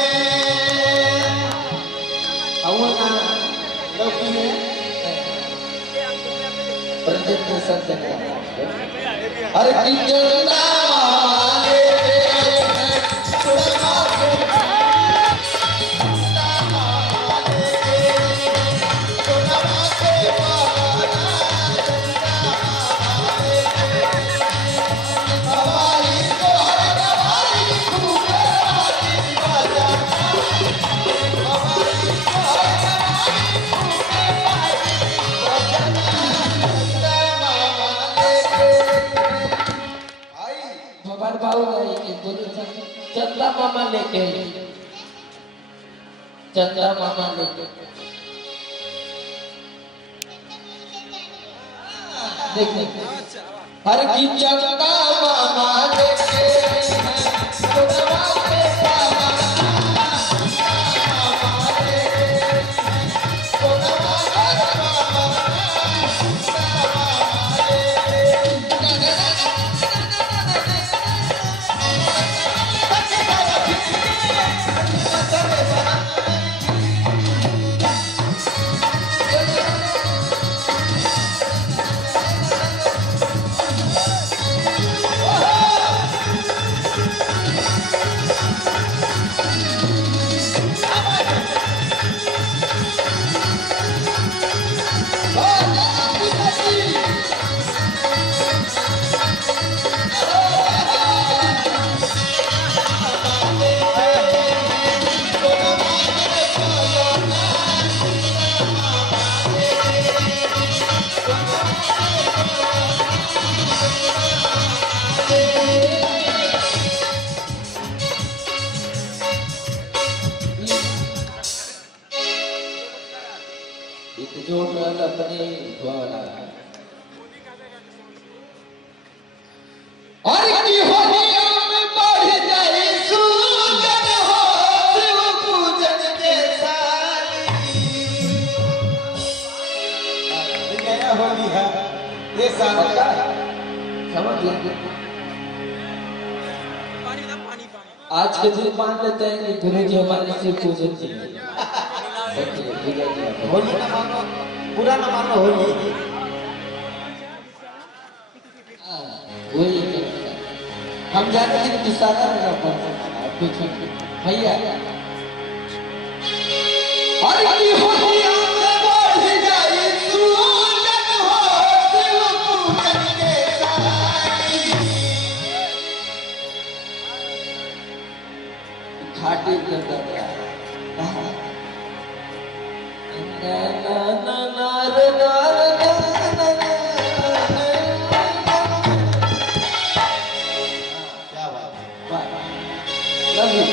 रंजित के सज्जन अरे की चंदा माले चंदा मामा लेके चंदा मामा लेके देख हर की चंदा मामा लेके सोनवा के पाला अपने द्वारा और की होलिया में बढ़ जाए सूजन हो शिव पूजन के साली नया होली है ये साल का समझ लेंगे आज के दिन मान लेते हैं कि गुरु जी हमारे शिव पूजन जी होली ना मानो पूरा ना मानो होली वही हम जानते हैं कि सारा कुछ भैया और की होलिया में बढ़ जाए सूजन हो शिव पूजन के साली खाटी कर देता ना ना ना ना ना ना क्या बात है लव यू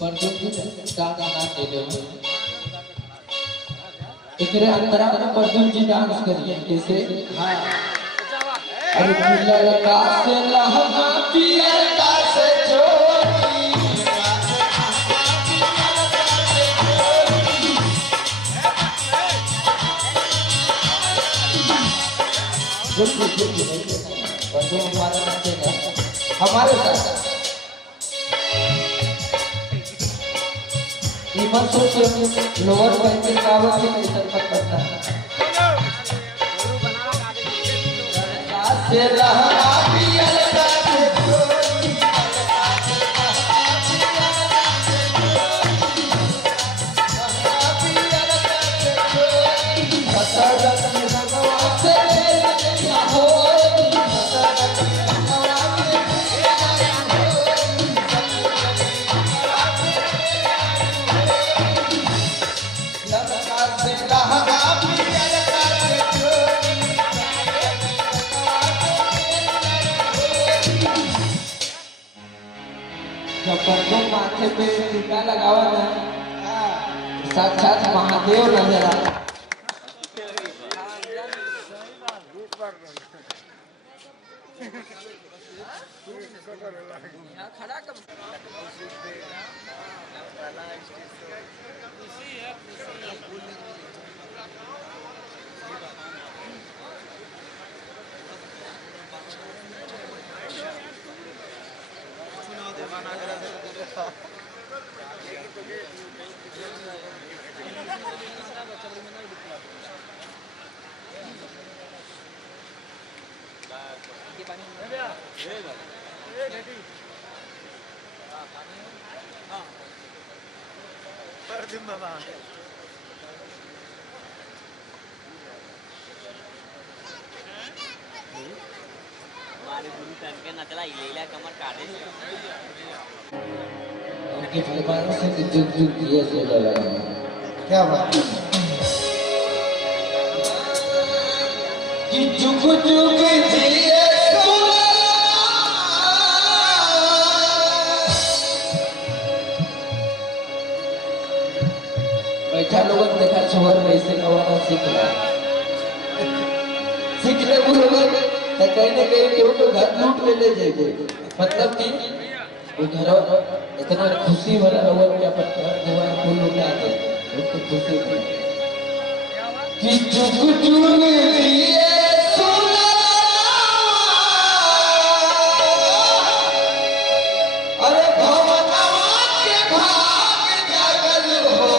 पर जो भी गाना देले हो एकरे अंतरा में प्रदुम जी डांस करिए कैसे हां अरे लड़का से लहंगा पियर का से चोली प्रदुम हमारा नचेगा हमारे साथ ईमान सोचे लोअर पैंट कावत के नहीं मत करता से लहंगा पियल का से चोली जब माथे पे टीका लगावा ना साक्षात महादेव नजर आ उनके भगवान से जुग जुग किए से लगा क्या बात है कि जुग जुग जिए बैठा लोगों ने देखा शोहर में ऐसे गवाना सीख ले लोग तो कहीं ना कहीं केहू तो घर लूट ले जाएंगे मतलब कि वो घर इतना खुशी वाला लोगों के अपन घर दुआर फूल उठा दे उसको खुशी कि जुग जुग जिए अरे भवनवा के भाग जागल हो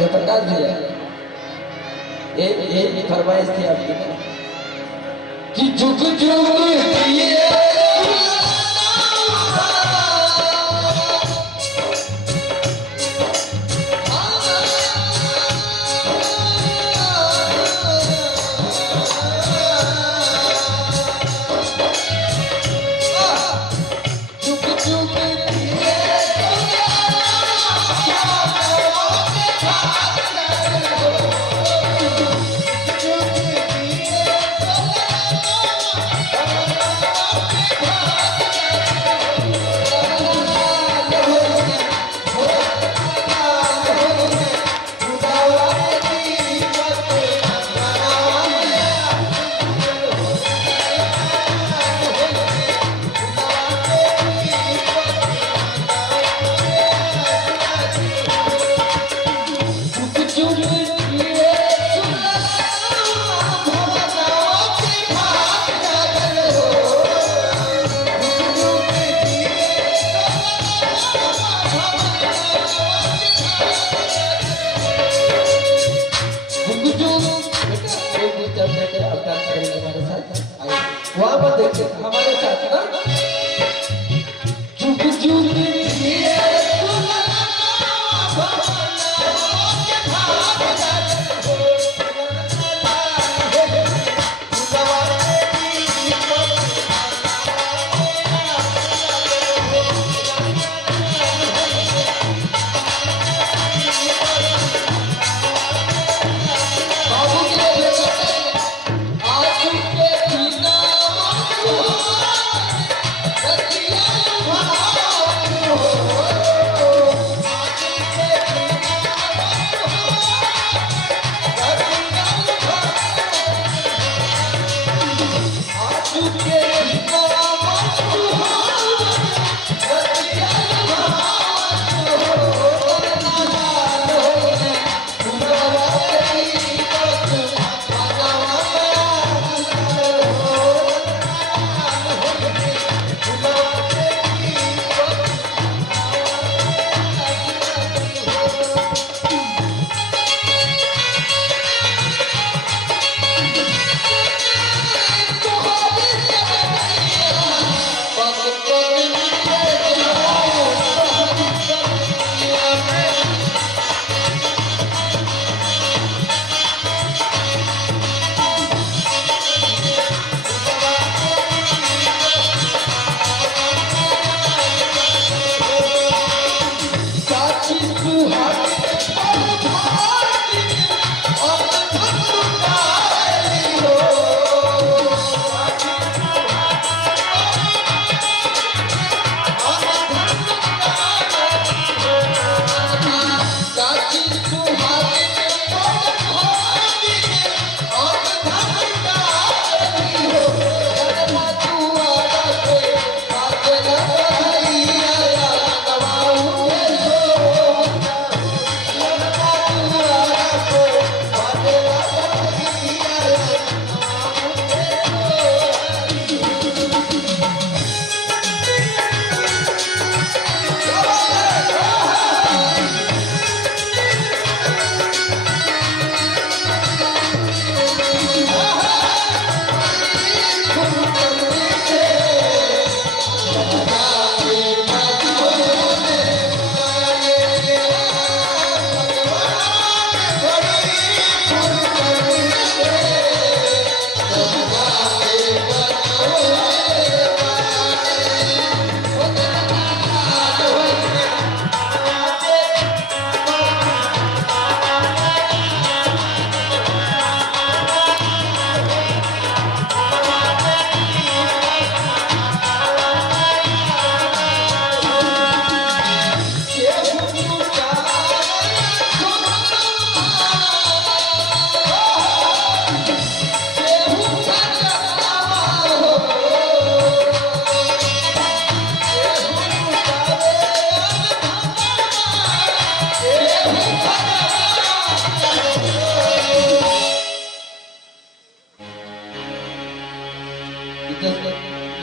ये प्रकाश भैया ये फरमाइश थी आपकी कि जुग जुग जिए वहां पर देखिए हमारे साथ ना जुग जुग जिए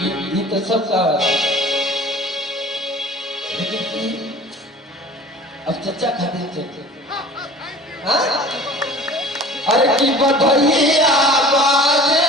ये तो सबका लेकिन अब चचा खाते चचे हाँ अरे की बधैया बाजे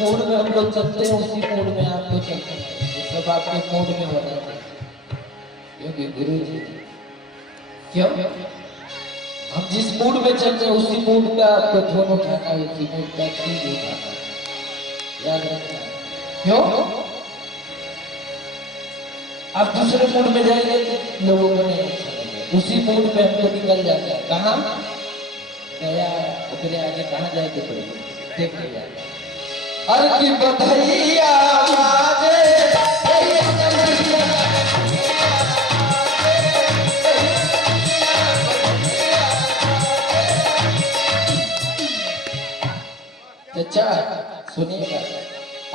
मोड में हम लोग चलते हैं उसी मोड में आप लोग चलते हैं ये सब आपके मोड में होना चाहिए क्योंकि गुरु जी क्यों हम जिस मूड में चल रहे हैं उसी मूड का आपको धुन उठाना है उसी मूड का चीज उठाना है याद रखना क्यों आप दूसरे मूड में जाएंगे लोगों को नहीं अच्छा लगेगा उसी मूड में हमको निकल जाता है कहाँ गया उतरे आगे कहाँ जाएंगे देख लिया अरे की बधैया बाजे सुनिएगा।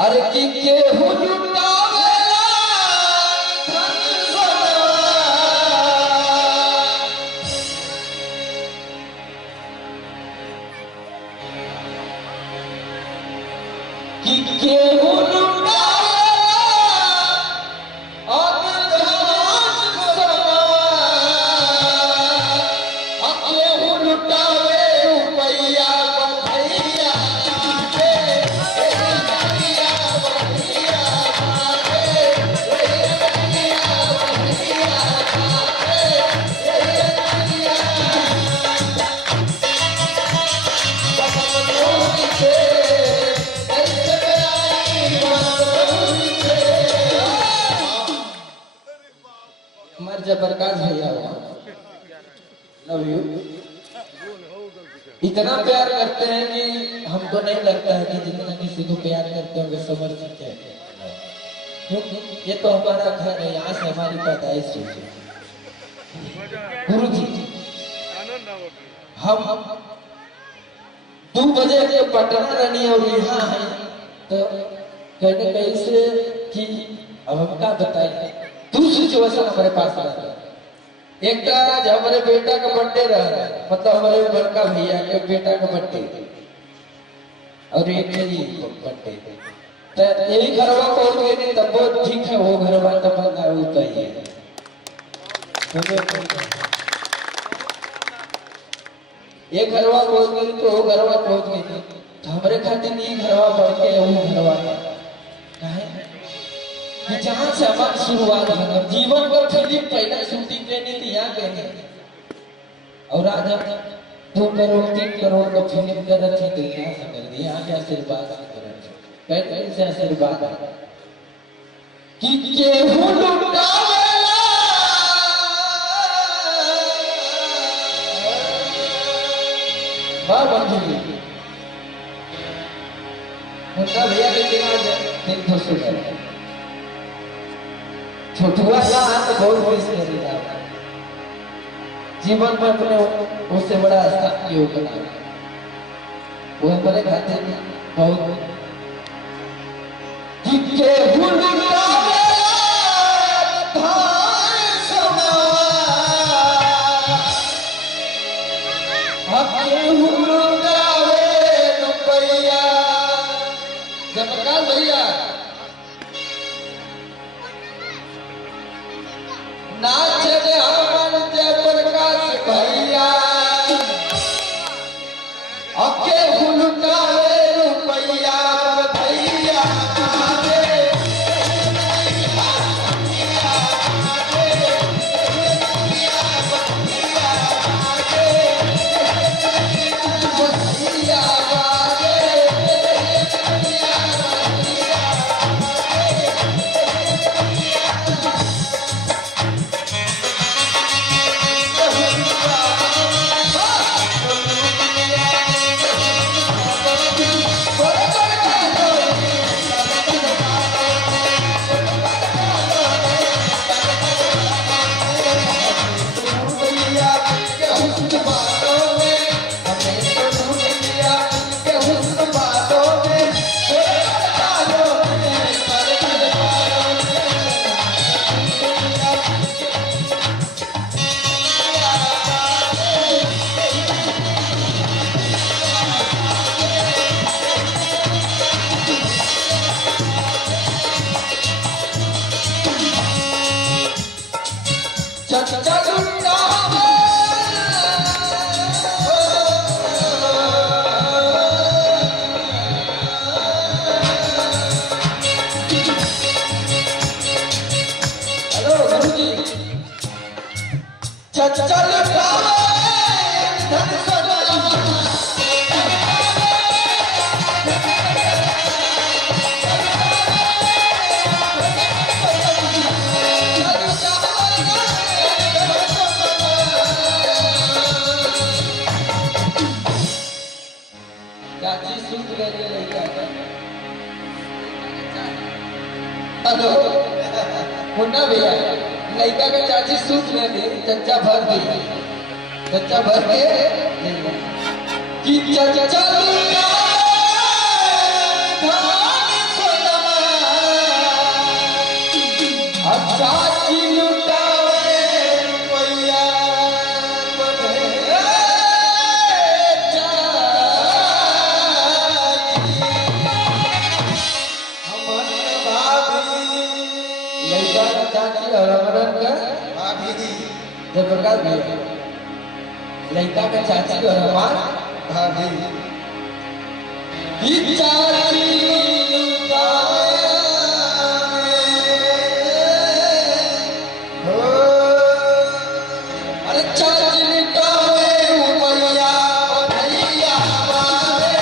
अरे कि केहू लुटावेला धन सोना, कि केहू लुटावेला धन सोना, केहू लुटावे रुपैया बधैया हमारे जयप्रकाश भैया लव यू। इतना प्यार करते हैं कि हमको नहीं लगता है कि जितना किसी को प्यार करते होंगे समझ सकते हैं, क्योंकि ये तो हमारा घर है, यहाँ से हमारी पैदाइश हुई है। गुरु जी हम 2 बजे के पटना रहनी और यहाँ है, तो कहने कहीं से कि अब हम क्या बताएं, 2 सिचुएशन हमारे पास रहता है। एक तो आज हमारे बेटा का बर्थडे रहा, मतलब हमारे बड़का भैया के बेटा का बर्थडे, और एक मेरी बर्थडे, तो यही घरवा पहुंच गई नहीं तब बहुत ठीक है, वो घरवा तब बंदा होता ही है। एक घरवा पहुंच गई तो वो घरवा पहुंच गई थी, तो हमारे खातिर नहीं घरवा बढ़ के वो घरवा काहे कि जहां से हमारी शुरुआत है। जीवन भर फिल्म पहला शूटिंग करनी थी यहाँ करनी, और आज हम 2 करोड़ 3 करोड़ का फिल्म कर रहे थे, तो यहाँ से कर दिया। यहाँ के आशीर्वाद कैसे आशीर्वाद है कि केहू लुटावेला वाह बंधु जी मुन्ना भैया के दिन खुश हो गए। छोटुआ का हाथ बहुत मिस करेगा जीवन में अपने, उससे बड़ा स्थान योग बना वो हमारे खाते बहुत जयप्रकाश भैया नाच रे हमर जयप्रकाश भैया, अके हुलकावे रुपैया भैया मुन्ना भैया लड़का का चाची सूट ले दी, चच्चा भर दी, चच्चा भर के कि चच्चा चाची लुटावे रुपया बने हमर भाभी लड़का का चाची और अमरन का भाभी जयप्रकाश भैया, लड़का का चाची और हमार भाभी ही चाची लुटावे हो अरे चाची लुटावे रुपया भैया बारे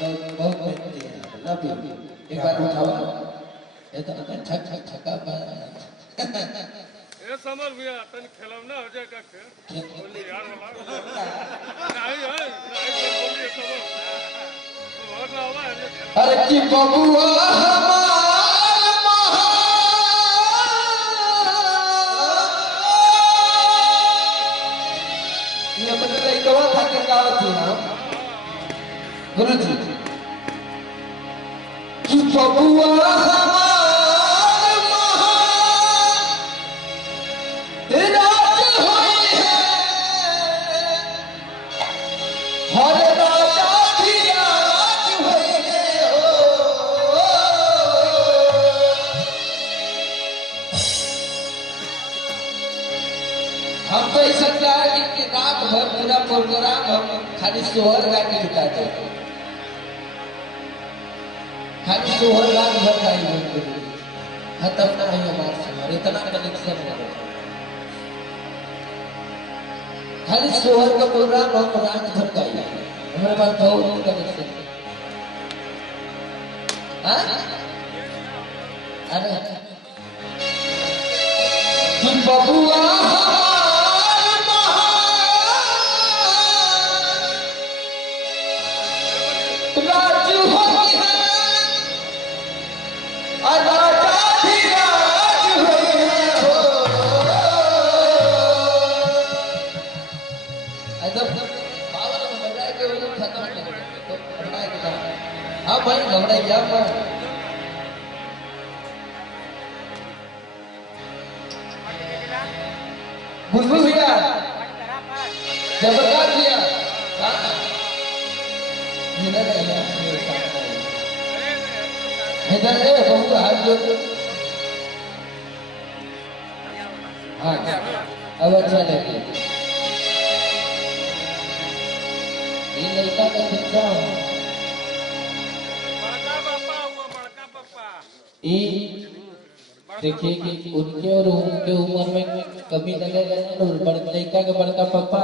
बहुत मेहनती है, लव यू। एक बार उठाओ, ये तो ठक ठक ठका ये समर भैया तन खिलौना हो जाएगा के बोली यार वाला नहीं है नहीं बोलिए समर और ना हुआ है अरे की बबुआ ये मतलब एक बात था कि गावत थी ना गुरुजी की बबुआ हम तो ऐसा क्या है कि रात भर पूरा प्रोग्राम हम खाली सोहर गा के बिताते हैं, खाली सोहर रात भर गाई है, खत्म ना है हमारे सोहर, इतना कनेक्शन है खाली सोहर का प्रोग्राम हम रात भर गाई है, हमारे पास बहुत कनेक्शन है। अरे कि बबुआ राजू होई है राजा भी राज होई है हो एकदम पावर में बजाए के वो खत्म कर दो घबराए के ना हां भाई घबराए क्या मत बुलबुल भैया जबरदस्त भैया इधर इधर ए बहुत हाथ जोड़ हाँ अब अच्छा लगे ये लड़का का बच्चा बड़का पापा हुआ बड़का पापा ये देखिए कि उनके और उनके उम्र में कभी लगेगा ना तो लड़का का बड़का पापा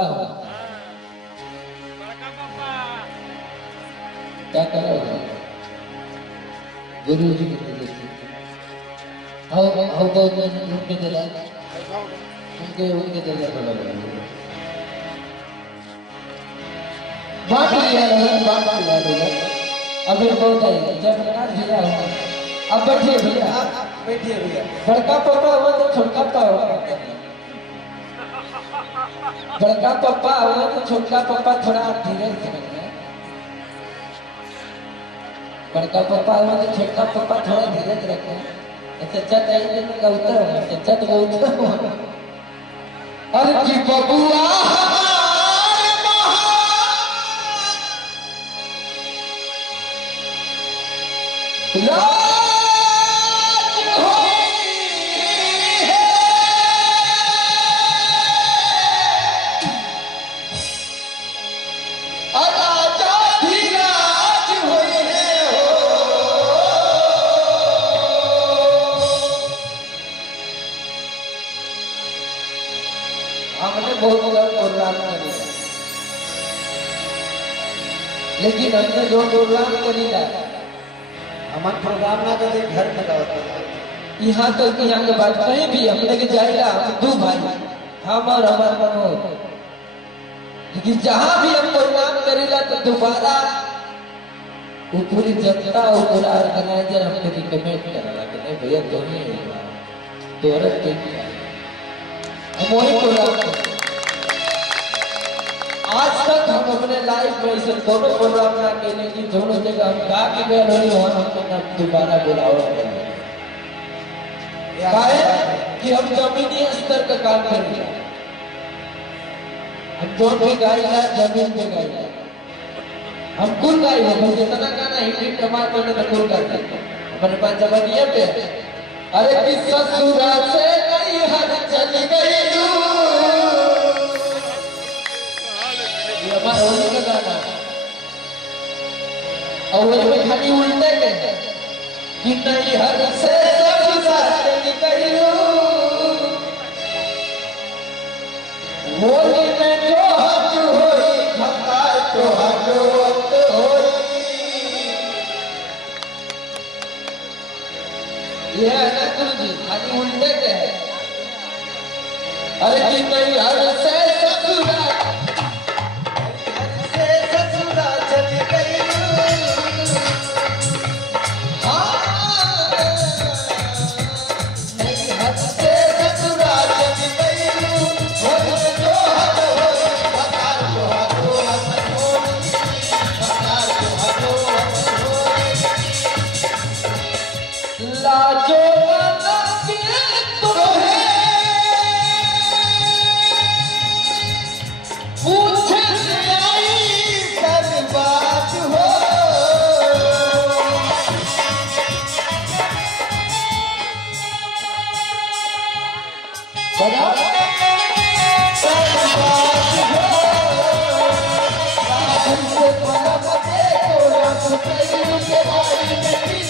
बड़का पापा क्या करोगे गुरु जी को देखिए हाउ बहुत उनके दिला उनके दिला थोड़ा बात लिया लोग अभी बहुत आई जबरदस्त भैया अब बैठिए भैया बड़का पापा हुआ तो छोटका पापा बड़का पापा हुआ तो छोटका पापा थोड़ा धीरे से बड़का पापा हुआ तो छोटका पापा थोड़ा धीरे से रखे चचा चाहिए का उत्तर चचा तो उत्तर अरे की बबुआ हमने बहुत प्रोग्राम करे लेकिन हमने जो प्रोग्राम करी था हमारे प्रोग्राम ना कर घर में गाओ यहाँ तक कि यहाँ के बात कहीं भी हमने के जाएगा हम दो भाई हम और हमारे मनोज, लेकिन जहाँ भी हम प्रोग्राम करेगा तो दोबारा वो पूरी जनता और पूरा ऑर्गेनाइजर हमको रिकमेंड करेगा कि नहीं भैया दोनों ही तो औरत के हम वही प्रोग्राम करेंगे। आज तक हम अपने लाइफ में ऐसे दोनों प्रोग्राम ना केले की दोनों जगह हम गा के गए रही वहाँ हमको ना दोबारा बुलावा काहे कि हम जमीनी स्तर का काम करेंगे। हम जोर पे गाएगा जमीन पे गाएगा हम कुल गाएगा भाई जितना गाना हिट कमाल करने में कुल गाएगा हमारे पास जवानिया पे अरे किस ससुरा से नहीं हर चली गई तू ये हमारा होली का गाना और वही में खाली उल्टे के कि नहीं हर से ससुरा चली गई होली में जो हज होई भकार तो हजोत होई ये है ना गुरुजी खाली उल्टे के है अरे कि नहीं हर से ससुरा चली गई नहीं हर से ससुरा चली गई लाजो वाला के तुम्हें पूछे से आई कर बात हो बड़ा कर बात हो हमसे बड़ा मते तोड़ा तो कई के भाई नहीं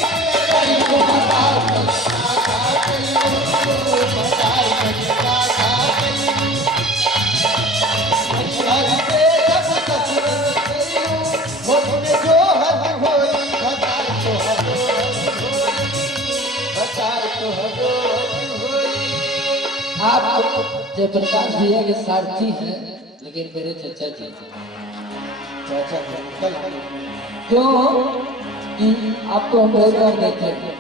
आप जयप्रकाश भैया के सारथी हैं लेकिन मेरे चचा जी क्यों कि आपको हम रोजगार देते हैं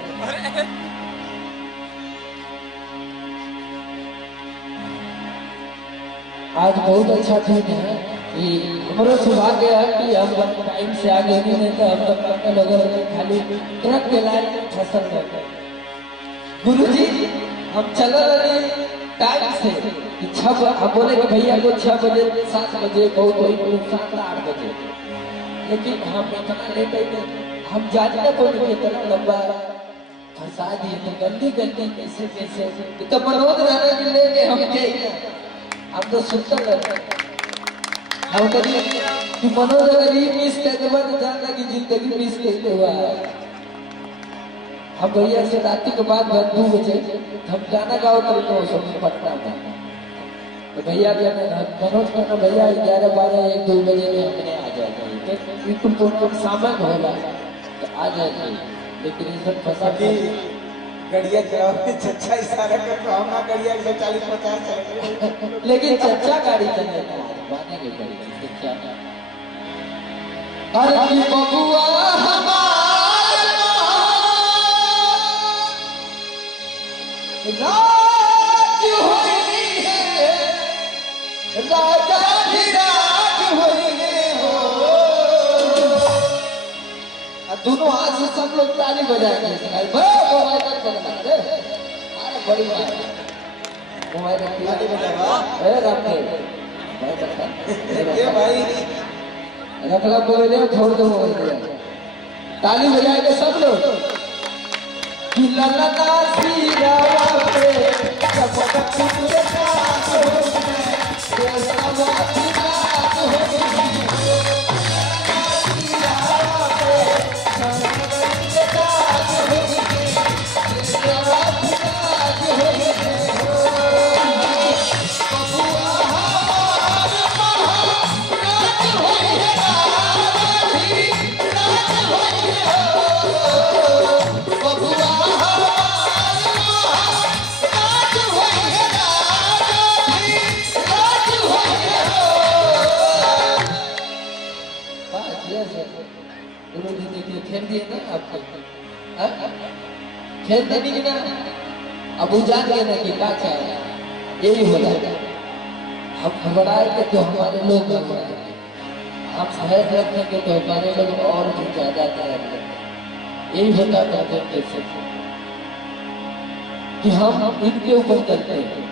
आज बहुत अच्छा दिन है कि हमारा सौभाग्य है कि हम टाइम से आगे नहीं तो हम लोग अगर खाली ट्रक के लाइन में फसल रहते गुरुजी हम चल रहे टाइम से कि 6 हम बोले कि भैया को 6 बजे 7 बजे बहुत हुई 7 8 बजे लेकिन हम इतना लेट गए हम जानते बोले इतना लंबा फंसा दिए तो गंदी कैसे तो मनोज राणा जी लेके हम गए हम तो सुनते रहते हम कभी कि मनोज अगर ये मिस करके बाद जानना कि जिंदगी मिस कैसे हुआ है हम भैया से रात के बाद 2 बजे हम गाना गाओ तो सब पटना में तो भैया मनोज कहना भैया 11 12 1 2 बजे में हमने आ जाएगा बिल्कुल तो सामान होगा तो आ जाएगा लेकिन ये सब फंसा के गड़िया चलाओ चच्चा इशारा कर तो हम ना गड़िया 140 50 चलेंगे लेकिन चच्चा गाड़ी चलाएगा माने के पड़ेगा चच्चा अरे की बबुआ हमारा राज होई है राजा धीराज होई हो दोनों हाथ से सब लोग ताली बजाएंगे मोबाइल तक बजा अरे बड़ी बात मोबाइल ताली बजावा भाई रखला बोले छोड़ दो मोबाइल ताली बजाएंगे सब लोग ललना सीरावा पे सबका कुछ साथ हो गए सब आशीर्वाद हो गए सीरावा पे सबका साथ हो गए सब आशीर्वाद हो गए बबुआ हमार महाराज होई है खेल देने की ना अब वो जान गए ना कि क्या चाहिए यही हो रहा है। हम घबराएंगे तो हमारे लोग घबराएंगे, हम शहर रखेंगे तो हमारे लोग और भी ज्यादा तैयार करेंगे। यही होता कहते हैं कैसे कि हम इनके ऊपर चलते हैं।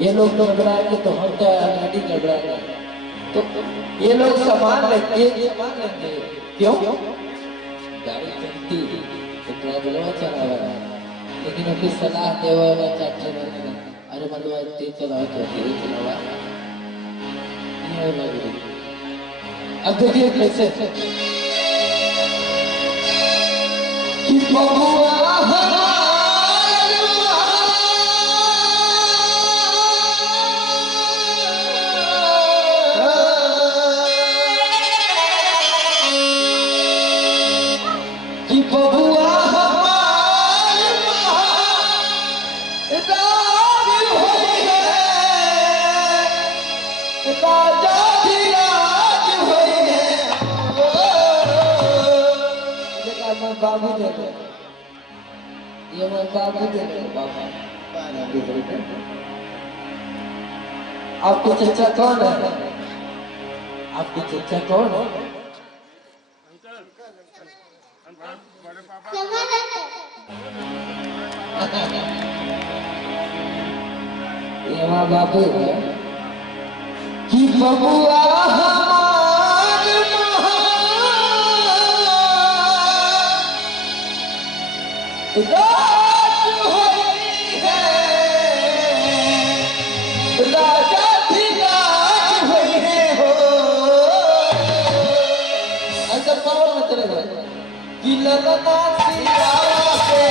ये लोग घबराएंगे तो हम तो ऑलरेडी घबराएंगे, तो ये लोग सामान लेंगे क्यों गाड़ी चलती तो ड्राइवर चला रहा है, लेकिन अभी सलाह दे वाला चाटे वाला अरे मतलब तेज चलाओ तो धीरे चलावा। अब देखिए कैसे कि बबुआ कि बबुआ बाबू दे दो, ये मैं बाबू दे दो बाबा। आपके चचा कौन है? आपके चचा कौन है? ये माँ बाबू है कि बबुआ राज होई है, राजा भी राज होई है हो। ऐसा कौन न चलेगा कि ललना सियारा पे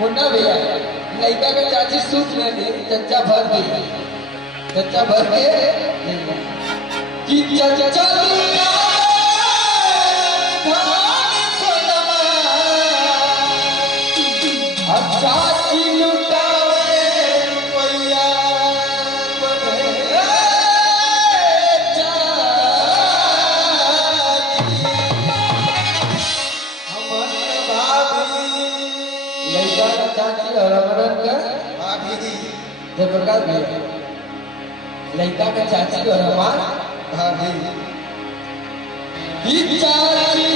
मुन्ना भैया लड़का का चाची सूट ले ली, चच्चा भर गई, चच्चा भर के कि चच्चा चाची लुटावे रुपया चाची और अमरन का जयप्रकाश भैया लड़का का चाची और हमार भाभी चाची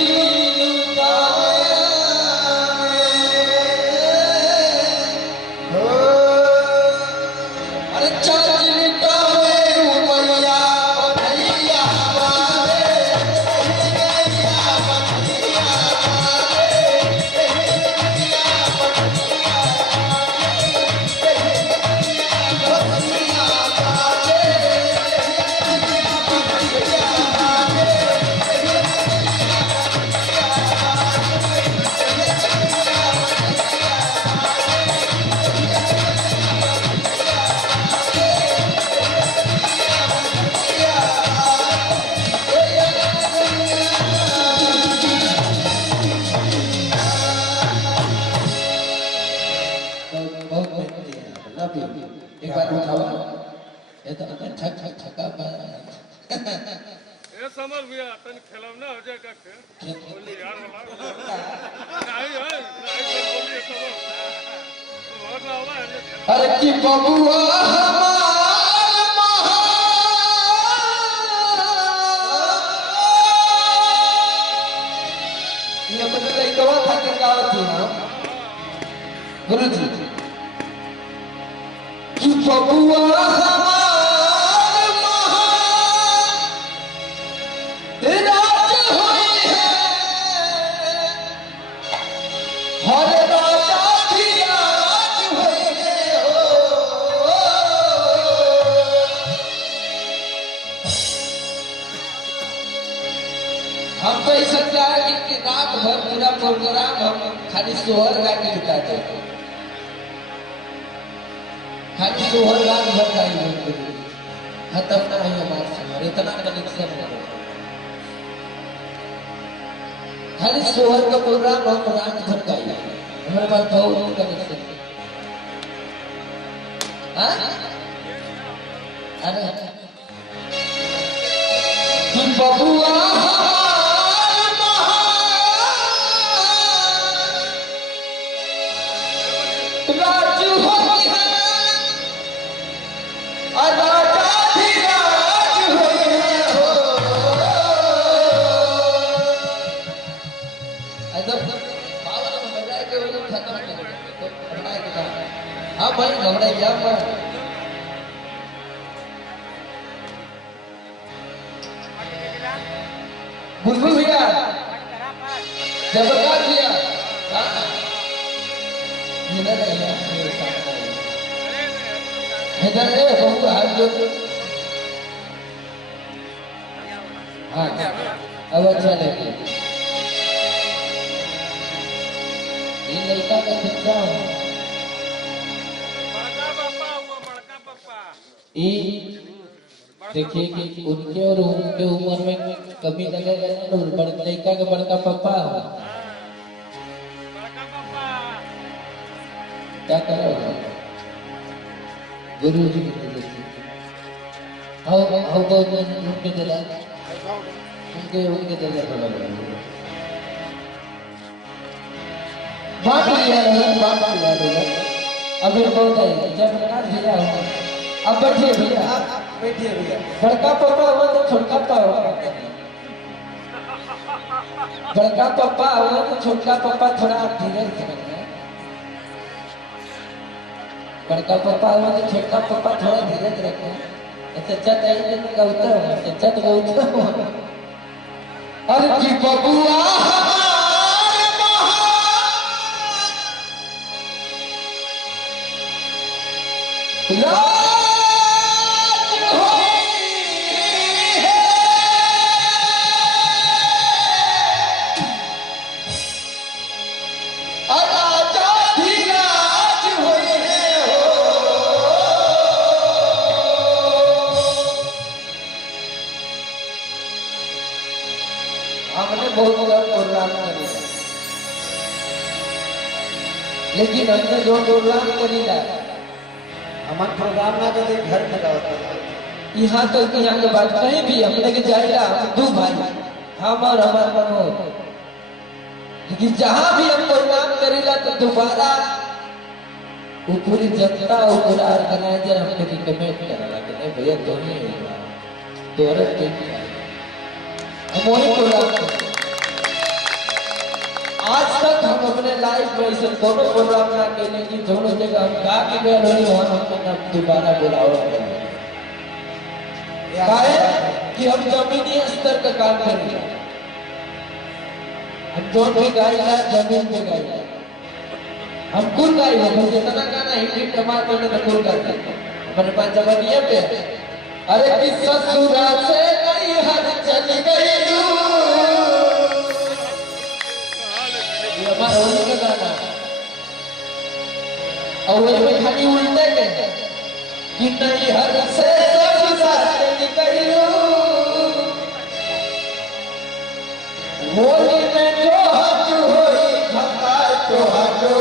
भी एक बार उठाओ ये तो ठक ठक ठका ये समर भैया तन खिलौना हो जाएगा खेल बोली यार वाला नहीं है नहीं बोलिए समर और ना हुआ है अरे की बबुआ ये मतलब एक बात था कि गावत थी ना गुरुजी की बबुआ हम तो ऐसा चाहे कि रात भर पूरा प्रोग्राम हम खाली सोहर गा के बिताते खाली सोहर रात भर गाई खत्म ना है हमारे सोहर इतना कनेक्शन है खाली सोहर का प्रोग्राम हम रात भर गाई हमारे पास बहुत कनेक्शन है अरे तुम बबुआ राजू होई है और राजा भी राज होई है हो एकदम पावर में बजाए के वो खत्म कर दो घबराए के काम हां भाई घबराए क्या पर बुलबुल भैया जबरदस्त भैया इधर इधर है बहुत हाथ जो हाँ अब अच्छा लगे ये लड़का का दिखता हूँ बड़का पापा ये देखिए कि उनके और उनके उम्र में कभी लगेगा ना तो लड़का का बड़का पापा हो बड़का पापा क्या करोगे गुरु जी हाउ बहुत उनके दिला उनके दिला बोला बात लिया अब बहुत है जब ना भैया अब बैठिए भैया बड़का पापा हुआ तो छोटा पापा बड़का पापा हुआ तो छोटा पापा थोड़ा धीरे से बड़का पापा हुआ तो छोटा पापा थोड़ा धीरे से रखे चचा चाहिए तो गौतम चचा तो गौतम अरे की बबुआ हमने बहुत प्रोग्राम करे लेकिन हमने जो प्रोग्राम करी हमारे प्रोग्राम ना करे घर में रहता यहाँ तक कि यहाँ के बात कहीं भी हम लेके जाएगा दो भाई हम और हमारे मनोज लेकिन जहाँ भी हम प्रोग्राम करेगा तो दोबारा वो पूरी जनता और पूरा ऑर्गेनाइजर हमने रिकमेंड करेगा कि नहीं भैया दोनों तो हम वही प्रोग्राम आज तक हम अपने लाइफ में ऐसे दोनों प्रोग्राम ना केले की दोनों जगह हम गा के गए रही वहाँ हमने दोबारा बुलाओ कि हम जमीनी स्तर का काम करेंगे हम जो भी गाएगा जमीन पे गाएगा हम कुल गाएगा तो जितना गाना हिट कमाल करने तो कुल गाते हमारे पास जवानिया पे अरे किस ससुरा से नहीं हर चली गई हमारा होली का गाना और वही में खाली उल्टे के कि नहीं हर से ससुरा चली गई होली में जो हट होई खता तो हटो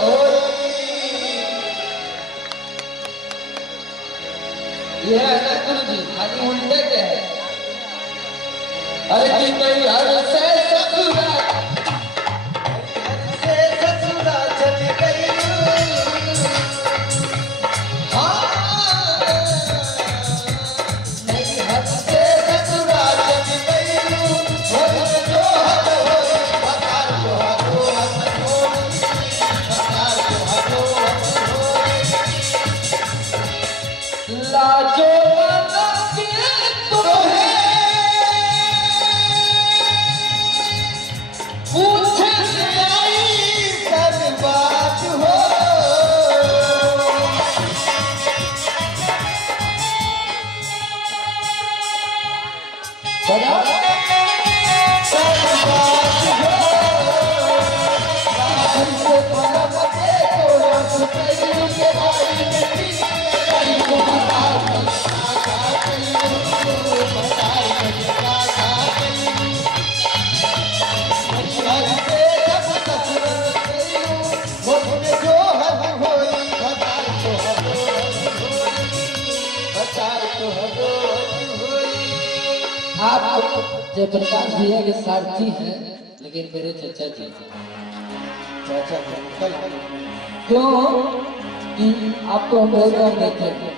होई सीधा है ना गुरुजी, खाली उल्टे क्या है? अरे कि नहीं हर से ससुरा चली गई, नहीं हर से ससुरा चली गई, जो हद हो बता जो हद हो, बता जो हद हो, लाजो वाला के तुम्हें पूछने आई सब बात हो, बड़ा सब बात हो, हमसे बड़ा मजे को सुनाई के भाई ने को बता आप जयप्रकाश भैया के सारथी हैं, लेकिन मेरे चाचा जी क्यों कि आपको हम बहुत बार देते हैं।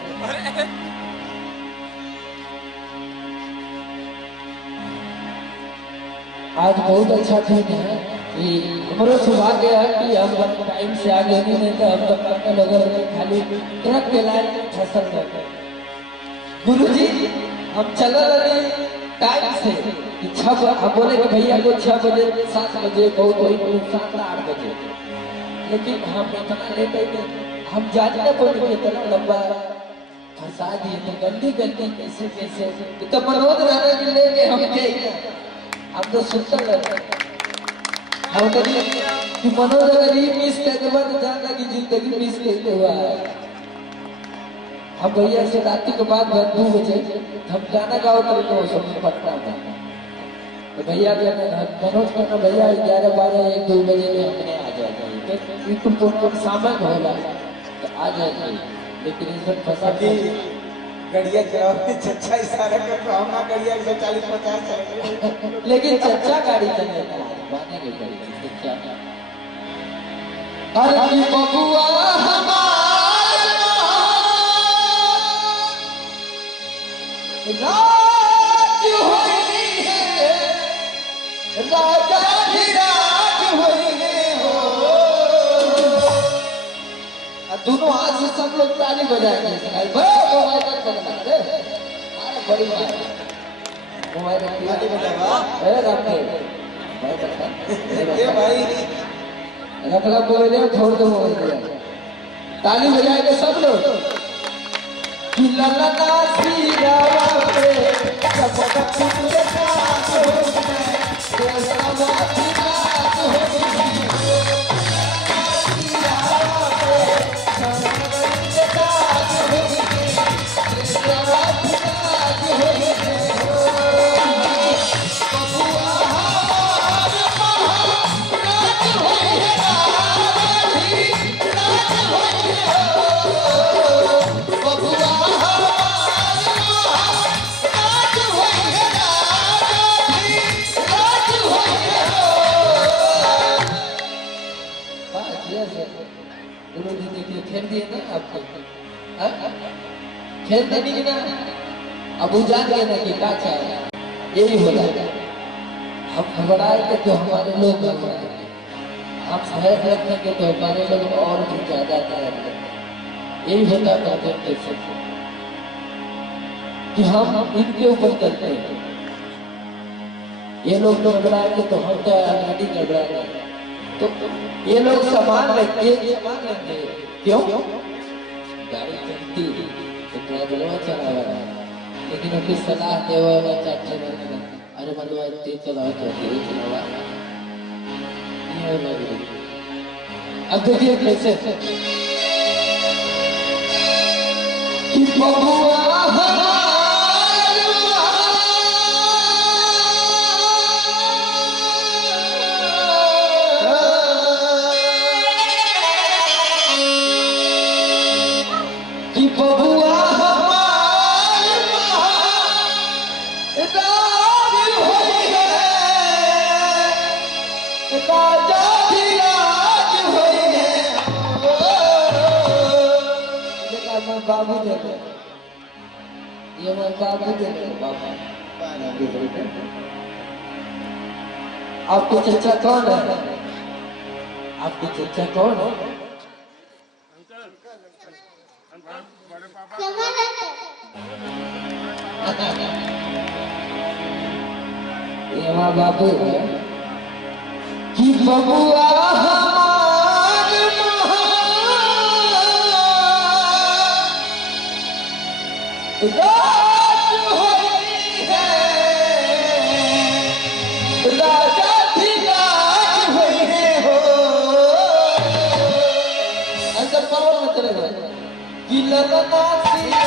आज बहुत अच्छा दिन है कि हमारा सौभाग्य है कि हम टाइम से आगे नहीं तो हम तो अपने लोगों में खाली ट्रक के लाइन में फसल गए। गुरुजी हम चल रहे टाइम से कि 6 हम बोले कि भैया को 6 बजे 7 बजे बहुत वही 7 8 बजे, लेकिन हम इतना लेट है हम जानते पड़े इतना लंबा फंसा दिए तो गंदी गंदी कैसे कैसे तो मनोज राणा जी लेके हम गए, हम तो सुनते रहते हम कभी कि मनोज अगर ये मिस करके बाद जानता कि जिंदगी मिस कैसे हुआ है। हम भैया से रात्रि के बाद 2 बजे हम गाना गाओ तो समझ पड़ता था, तो भैया मनोज कहना भैया 11 12 1 2 बजे में हमने आ जाएगा तो सामान होगा तो आ जाएगा, लेकिन इस सब फंसा गड़िया चलाओ चच्चा इशारा कर तो हम ना गड़िया 140 50 चलेंगे, लेकिन चच्चा गाड़ी चलेगा माने की गाड़ी चच्चा। अरे बबुआ हमारा राज होई है, राजा भी राज होई हो, दोनों हाथ से सब लोग ताली बजाएंगे। मोबाइल अरे बड़ी बात मोबाइल ताली बजावा भाई रखला मोबाइल छोड़ दो मोबाइल, ताली बजाएंगे सब लोग। ललना सीरावा पे चपक के साथ हो गए, देशवा सीरात हो गई, सीरावा पे चपक के साथ हो गई, देशवा सीरात हो गई। बबुआ हमार राज होई है, राज होई है, बबुआ खेल दिए ना आपको, खेल देने की ना अब जान गए ना कि क्या चाहिए, यही हो जाएगा। हम घबराएंगे तो हमारे लोग घबराएंगे, हम शहर रखेंगे तो हमारे लोग और भी ज्यादा करेंगे। यही होता है कैसे कि हम इनके ऊपर चलते हैं, ये लोग घबराएंगे तो हम तो ऑलरेडी घबराएंगे, तो ये लोग सामान लेंगे क्यों गाड़ी चलती तो ड्राइवर चला रहा है, लेकिन उसकी सलाह दे चाटे अरे मनवा तेज चलाओ तो धीरे चलावा। अब देखिए कैसे कि बबुआ कि बबुआ बाबू दे दे, ये हमारे बाबू दे दे बाबा। आपके चचा कौन है? आपके चचा कौन है? ये हमारा बाबू है कि बबुआ हमार राज होई है, राजा भी राज होई है हो। अंदर पावर में चले गए कि ललना सिया